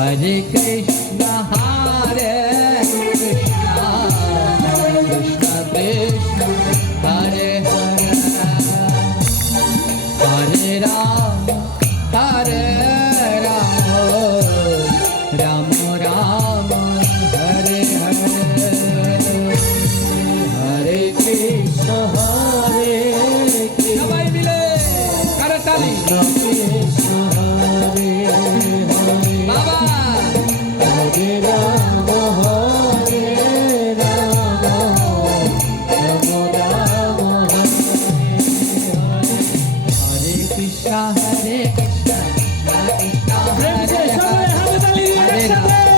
হরে কৃষ্ণ হরে কৃষ্ণ কৃষ্ণ কৃষ্ণ হরে হরে হরে রাম রাম রাম হরে হরে হরে কৃষ্ণ হরে কৃষ্ণ সবাই মিলে করতালি কৃষ্ণ হরে হরে বাবা হরে রাম হরে রাম রাম রাম হরে কৃষ্ণ হরে কৃষ্ণ কৃষ্ণ হরে হরে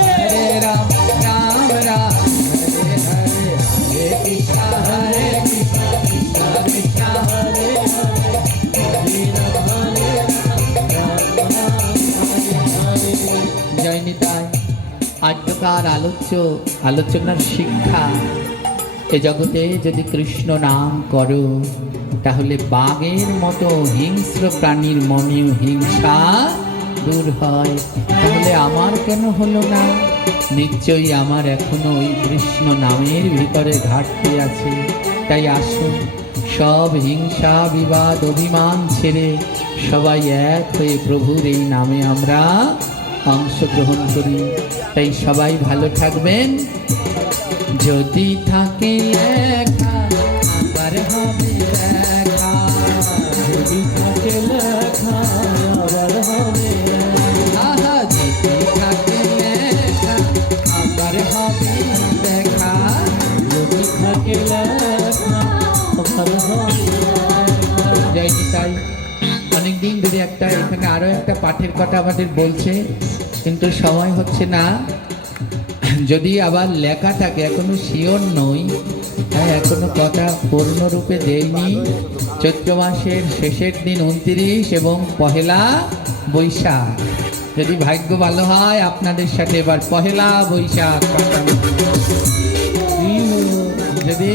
হরে রাম রাম রাম হরে হরে হরে কৃষ্ণ হরে কৃষ্ণ কৃষ্ণ কৃষ্ণ হরে জয় নিতাই। আজকার আলোচনার শিক্ষা, এ জগতে যদি কৃষ্ণ নাম করো তাহলে বাঘের মতো হিংস্র প্রাণীর মনেও হিংসা দূর হয়। তাহলে আমার কেন হলো না? নিশ্চয়ই আমার এখনো ওই কৃষ্ণ নামের ভিতরে ঘাটতি আছে। তাই আসুন, সব হিংসা বিবাদ অভিমান ছেড়ে সবাই এক হয়ে প্রভুর এই নামে আমরা অংশগ্রহণ করি। তাই সবাই ভালো থাকবেন। যদি থাকে লেখা আবার হবে দেখা, যদি থাকে লেখা আবার হবে আহা যদি থাকে লেখা আবার হবে দেখা। যদি থাকে লেখা আবার হবে জয় নিতাই। অনেকদিন ধরে এখানে আরো একটা পাঠের কথা আমাদের বলছে, কিন্তু সময় হচ্ছে না। যদি আবার লেখা থাকে, এখনো শিওর নই, এখনো কথা পূর্ণরূপে দেয়নি। চৈত্র মাসের শেষের দিন 29 এবং পহেলা বৈশাখ, যদি ভাগ্য ভালো হয় আপনাদের সাথে এবার পহেলা বৈশাখ কাটাবো। যদি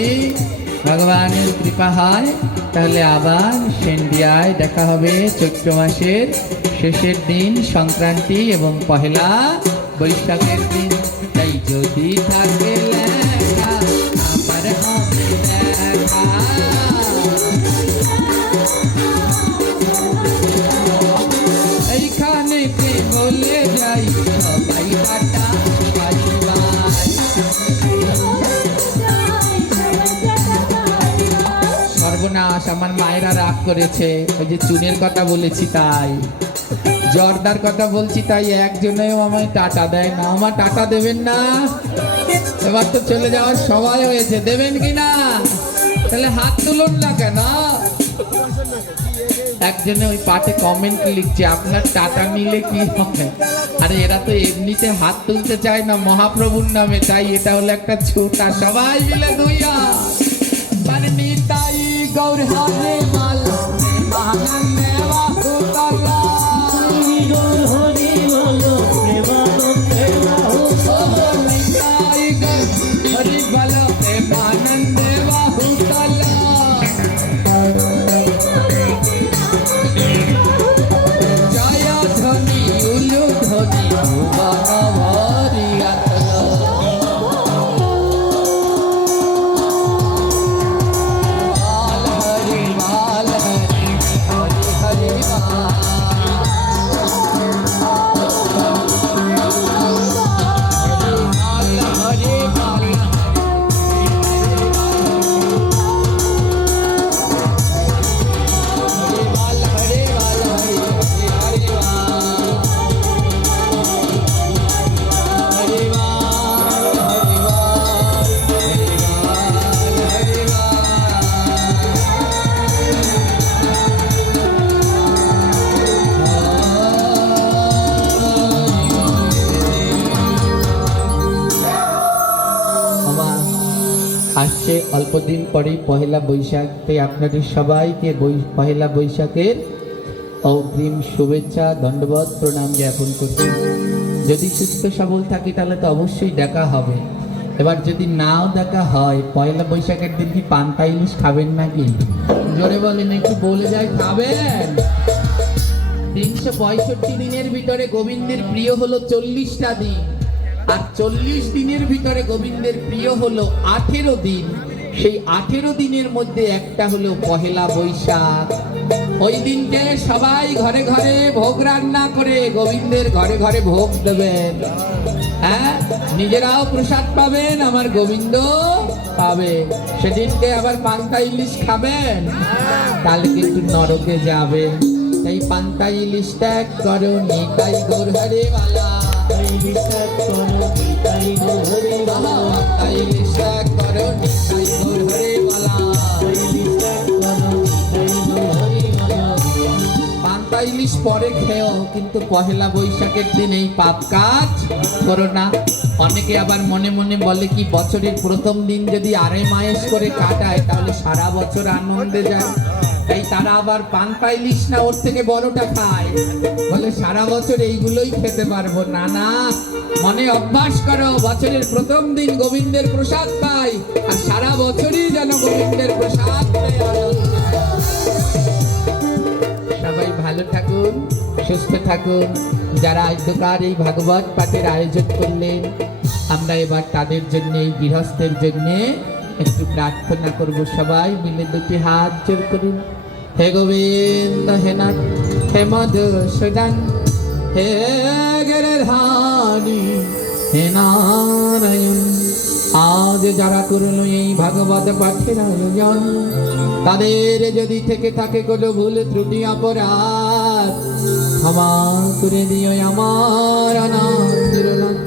ভগবানের কৃপা হয় তাহলে আবার সেন্ডিয়ায় দেখা হবে চৈত্র মাসের শেষের দিন, সংক্রান্তি এবং পহেলা বৈশাখের দিন। তাই যদি থাকে লেখা আবার হবে দেখা। এইখানে কে বলে যাই সবাই টাটা বাই বাই। সর্বনাশ, আমার মায়েরা রাগ করেছে। ওই যে চুনের কথা বলেছি তাই, জর্দার কথা বলছি তাই একজনেও আমায় টাটা দেয় না। আমার টাটা দেবেন না? এবার তো চলে যাওয়ার সময় হয়েছে, দেবেন কি না? তাহলে হাত তুলুন না কেন? একজনে ওই পাঠে কমেন্ট লিখছে আপনার টাটা নিলে কি হবে। আরে এরা তো এমনিতে হাত তুলতে চায় না মহাপ্রভুর নামে, তাই এটা হলো একটা ছুটা। সবাই মিলে দুই হাত। নিতাই গৌর হরে মাল মহানন্দে বাহুতলা। গৌর হরি বলো প্রেমানন্দে বাহুতলা। নিতাই গৌর হরি বলো প্রেমানন্দে বাহুতলা। জয় ধ্বনি উলু ধ্বনি ভুবন ভরি আতলা। আসছে অল্পদিন পরেই পহেলা বৈশাখ। তাই আপনাদের সবাইকে পহেলা বৈশাখের অগ্রিম শুভেচ্ছা, দণ্ডবত, প্রণাম জ্ঞাপন করছি। যদি সুস্থ সবল থাকি তাহলে তো অবশ্যই দেখা হবে। এবার যদি নাও দেখা হয়, পয়লা বৈশাখের দিন কি পান্তা ইলিশ খাবেন নাকি? জোরে বলেন, একটু বলে যাই, খাবেন? 365 দিনের ভিতরে গোবিন্দের প্রিয় হলো 40টা দিন, আর 40 দিনের ভিতরে গোবিন্দের প্রিয় হলো 18 দিন। সেই 18 দিনের মধ্যে একটা হলো পহেলা বৈশাখ। ওই দিনকে সবাই ঘরে ঘরে ভোগ রান্না করে গোবিন্দের ঘরে ঘরে ভোগ দেবেন। হ্যাঁ, নিজেরাও প্রসাদ পাবেন, আমার গোবিন্দ পাবে। সেদিনকে আবার পান্তা ইলিশ খাবেন, তাহলে কিন্তু নরকে যাবেন। তাই পান্তা ইলিশ ত্যাগ করো, নিতাই গৌর হরে বালা। তাই বিশ্বাস করো তাই হরি বালা, পান্তা ইলিশ ত্যাগ করো, নিতাই গৌর হরে বালা। তাই বিশ্বাস করো তাই হরি বালা। পান্তা ইলিশ পরে খেও, কিন্তু পহেলা বৈশাখের দিন এই পাপ কাজ করো না। অনেকে আবার মনে মনে বলে কি, বছরের প্রথম দিন যদি আড়াই মাস করে কাটায় তাহলে সারা বছর আনন্দে যায়। তাই তারা আবার পান্তা ইলিশ না, ওর থেকে বড়টা খায়, বলে সারা বছর এইগুলোই খেতে পারবো না। না, মনে অভ্যাস করো, বছরের প্রথম দিন গোবিন্দের প্রসাদ পাই, আর সারা বছরই যেন গোবিন্দের প্রসাদ পেয়ে আনন্দ পাই। সবাই ভালো থাকুন, সুস্থ থাকুন। যারা আদ্যকার এই ভাগবত পাঠের আয়োজন করলেন, আমরা এবার তাদের জন্য, এই গৃহস্থের জন্য একটু প্রার্থনা করব। সবাই মিলে দুটি হাত জোর করুন। হে গোবিন্দ, হে নাথ, হে মধুসূদন, হে গিরিধারী, হে নারায়ণ। আজ যারা করল এই ভাগবত পাঠের আয়োজন, তাদের যদি থেকে থাকে কোনো ভুল ত্রুটি অপরাধ, ক্ষমা করে দিও আমার অনাথের নাথ।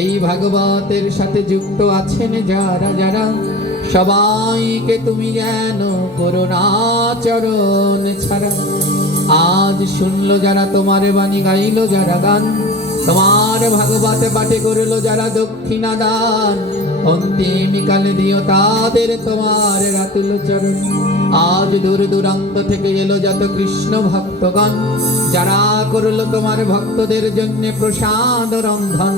এই ভাগবতের সাথে যুক্ত আছেন যারা যারা, সবাইকে তুমি যেন করুণা চরণ ছাড়া। আজ শুনলো যারা তোমার বাণী, গাইলো যারা গান, তোমার ভাগবতে পাঠে করলো যারা দক্ষিণা দান, অন্তিম কালে দিও তাদের তোমার রাতুল চরণ। আজ দূর দূরান্ত থেকে এলো যত কৃষ্ণ ভক্তগণ, যারা করলো তোমার ভক্তদের জন্য প্রসাদ রন্ধন,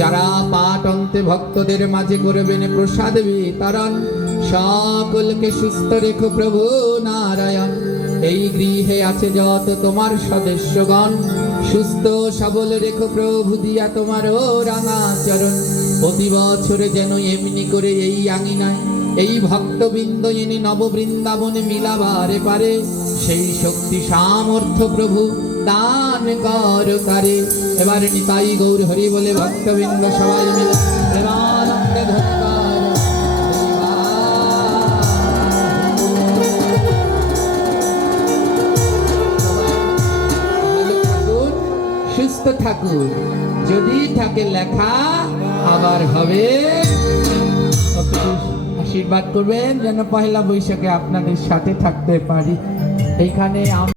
যারা পাঠ অন্তে ভক্তদের মাঝে করবেন প্রসাদ বিতরণ, সকলকে সুস্থ রেখো প্রভু নারায়ণ। এই গৃহে আছে যত তোমার সদস্যগণ, সুস্থ সবল রেখো প্রভু দিয়া তোমার ও রাঙা চরণ। প্রতি বছরে যেন এমনি করে এই আঙিনায় এই ভক্তবৃন্দ এনে নব বৃন্দাবনে মিলাবারে পারে, সেই শক্তি সামর্থ্য প্রভু দান কর কারে। এবার নিতাই গৌর হরি বলে ভক্তবৃন্দ সবাই মিলে প্রেমানন্দে ধ্বনি কর। ভালো থাকুন, সুস্থ থাকুন। যদি থাকে লেখা আবার হবে, আশীর্বাদ করবেন যেন পহেলা বৈশাখে আপনাদের সাথে থাকতে পারি। এইখানে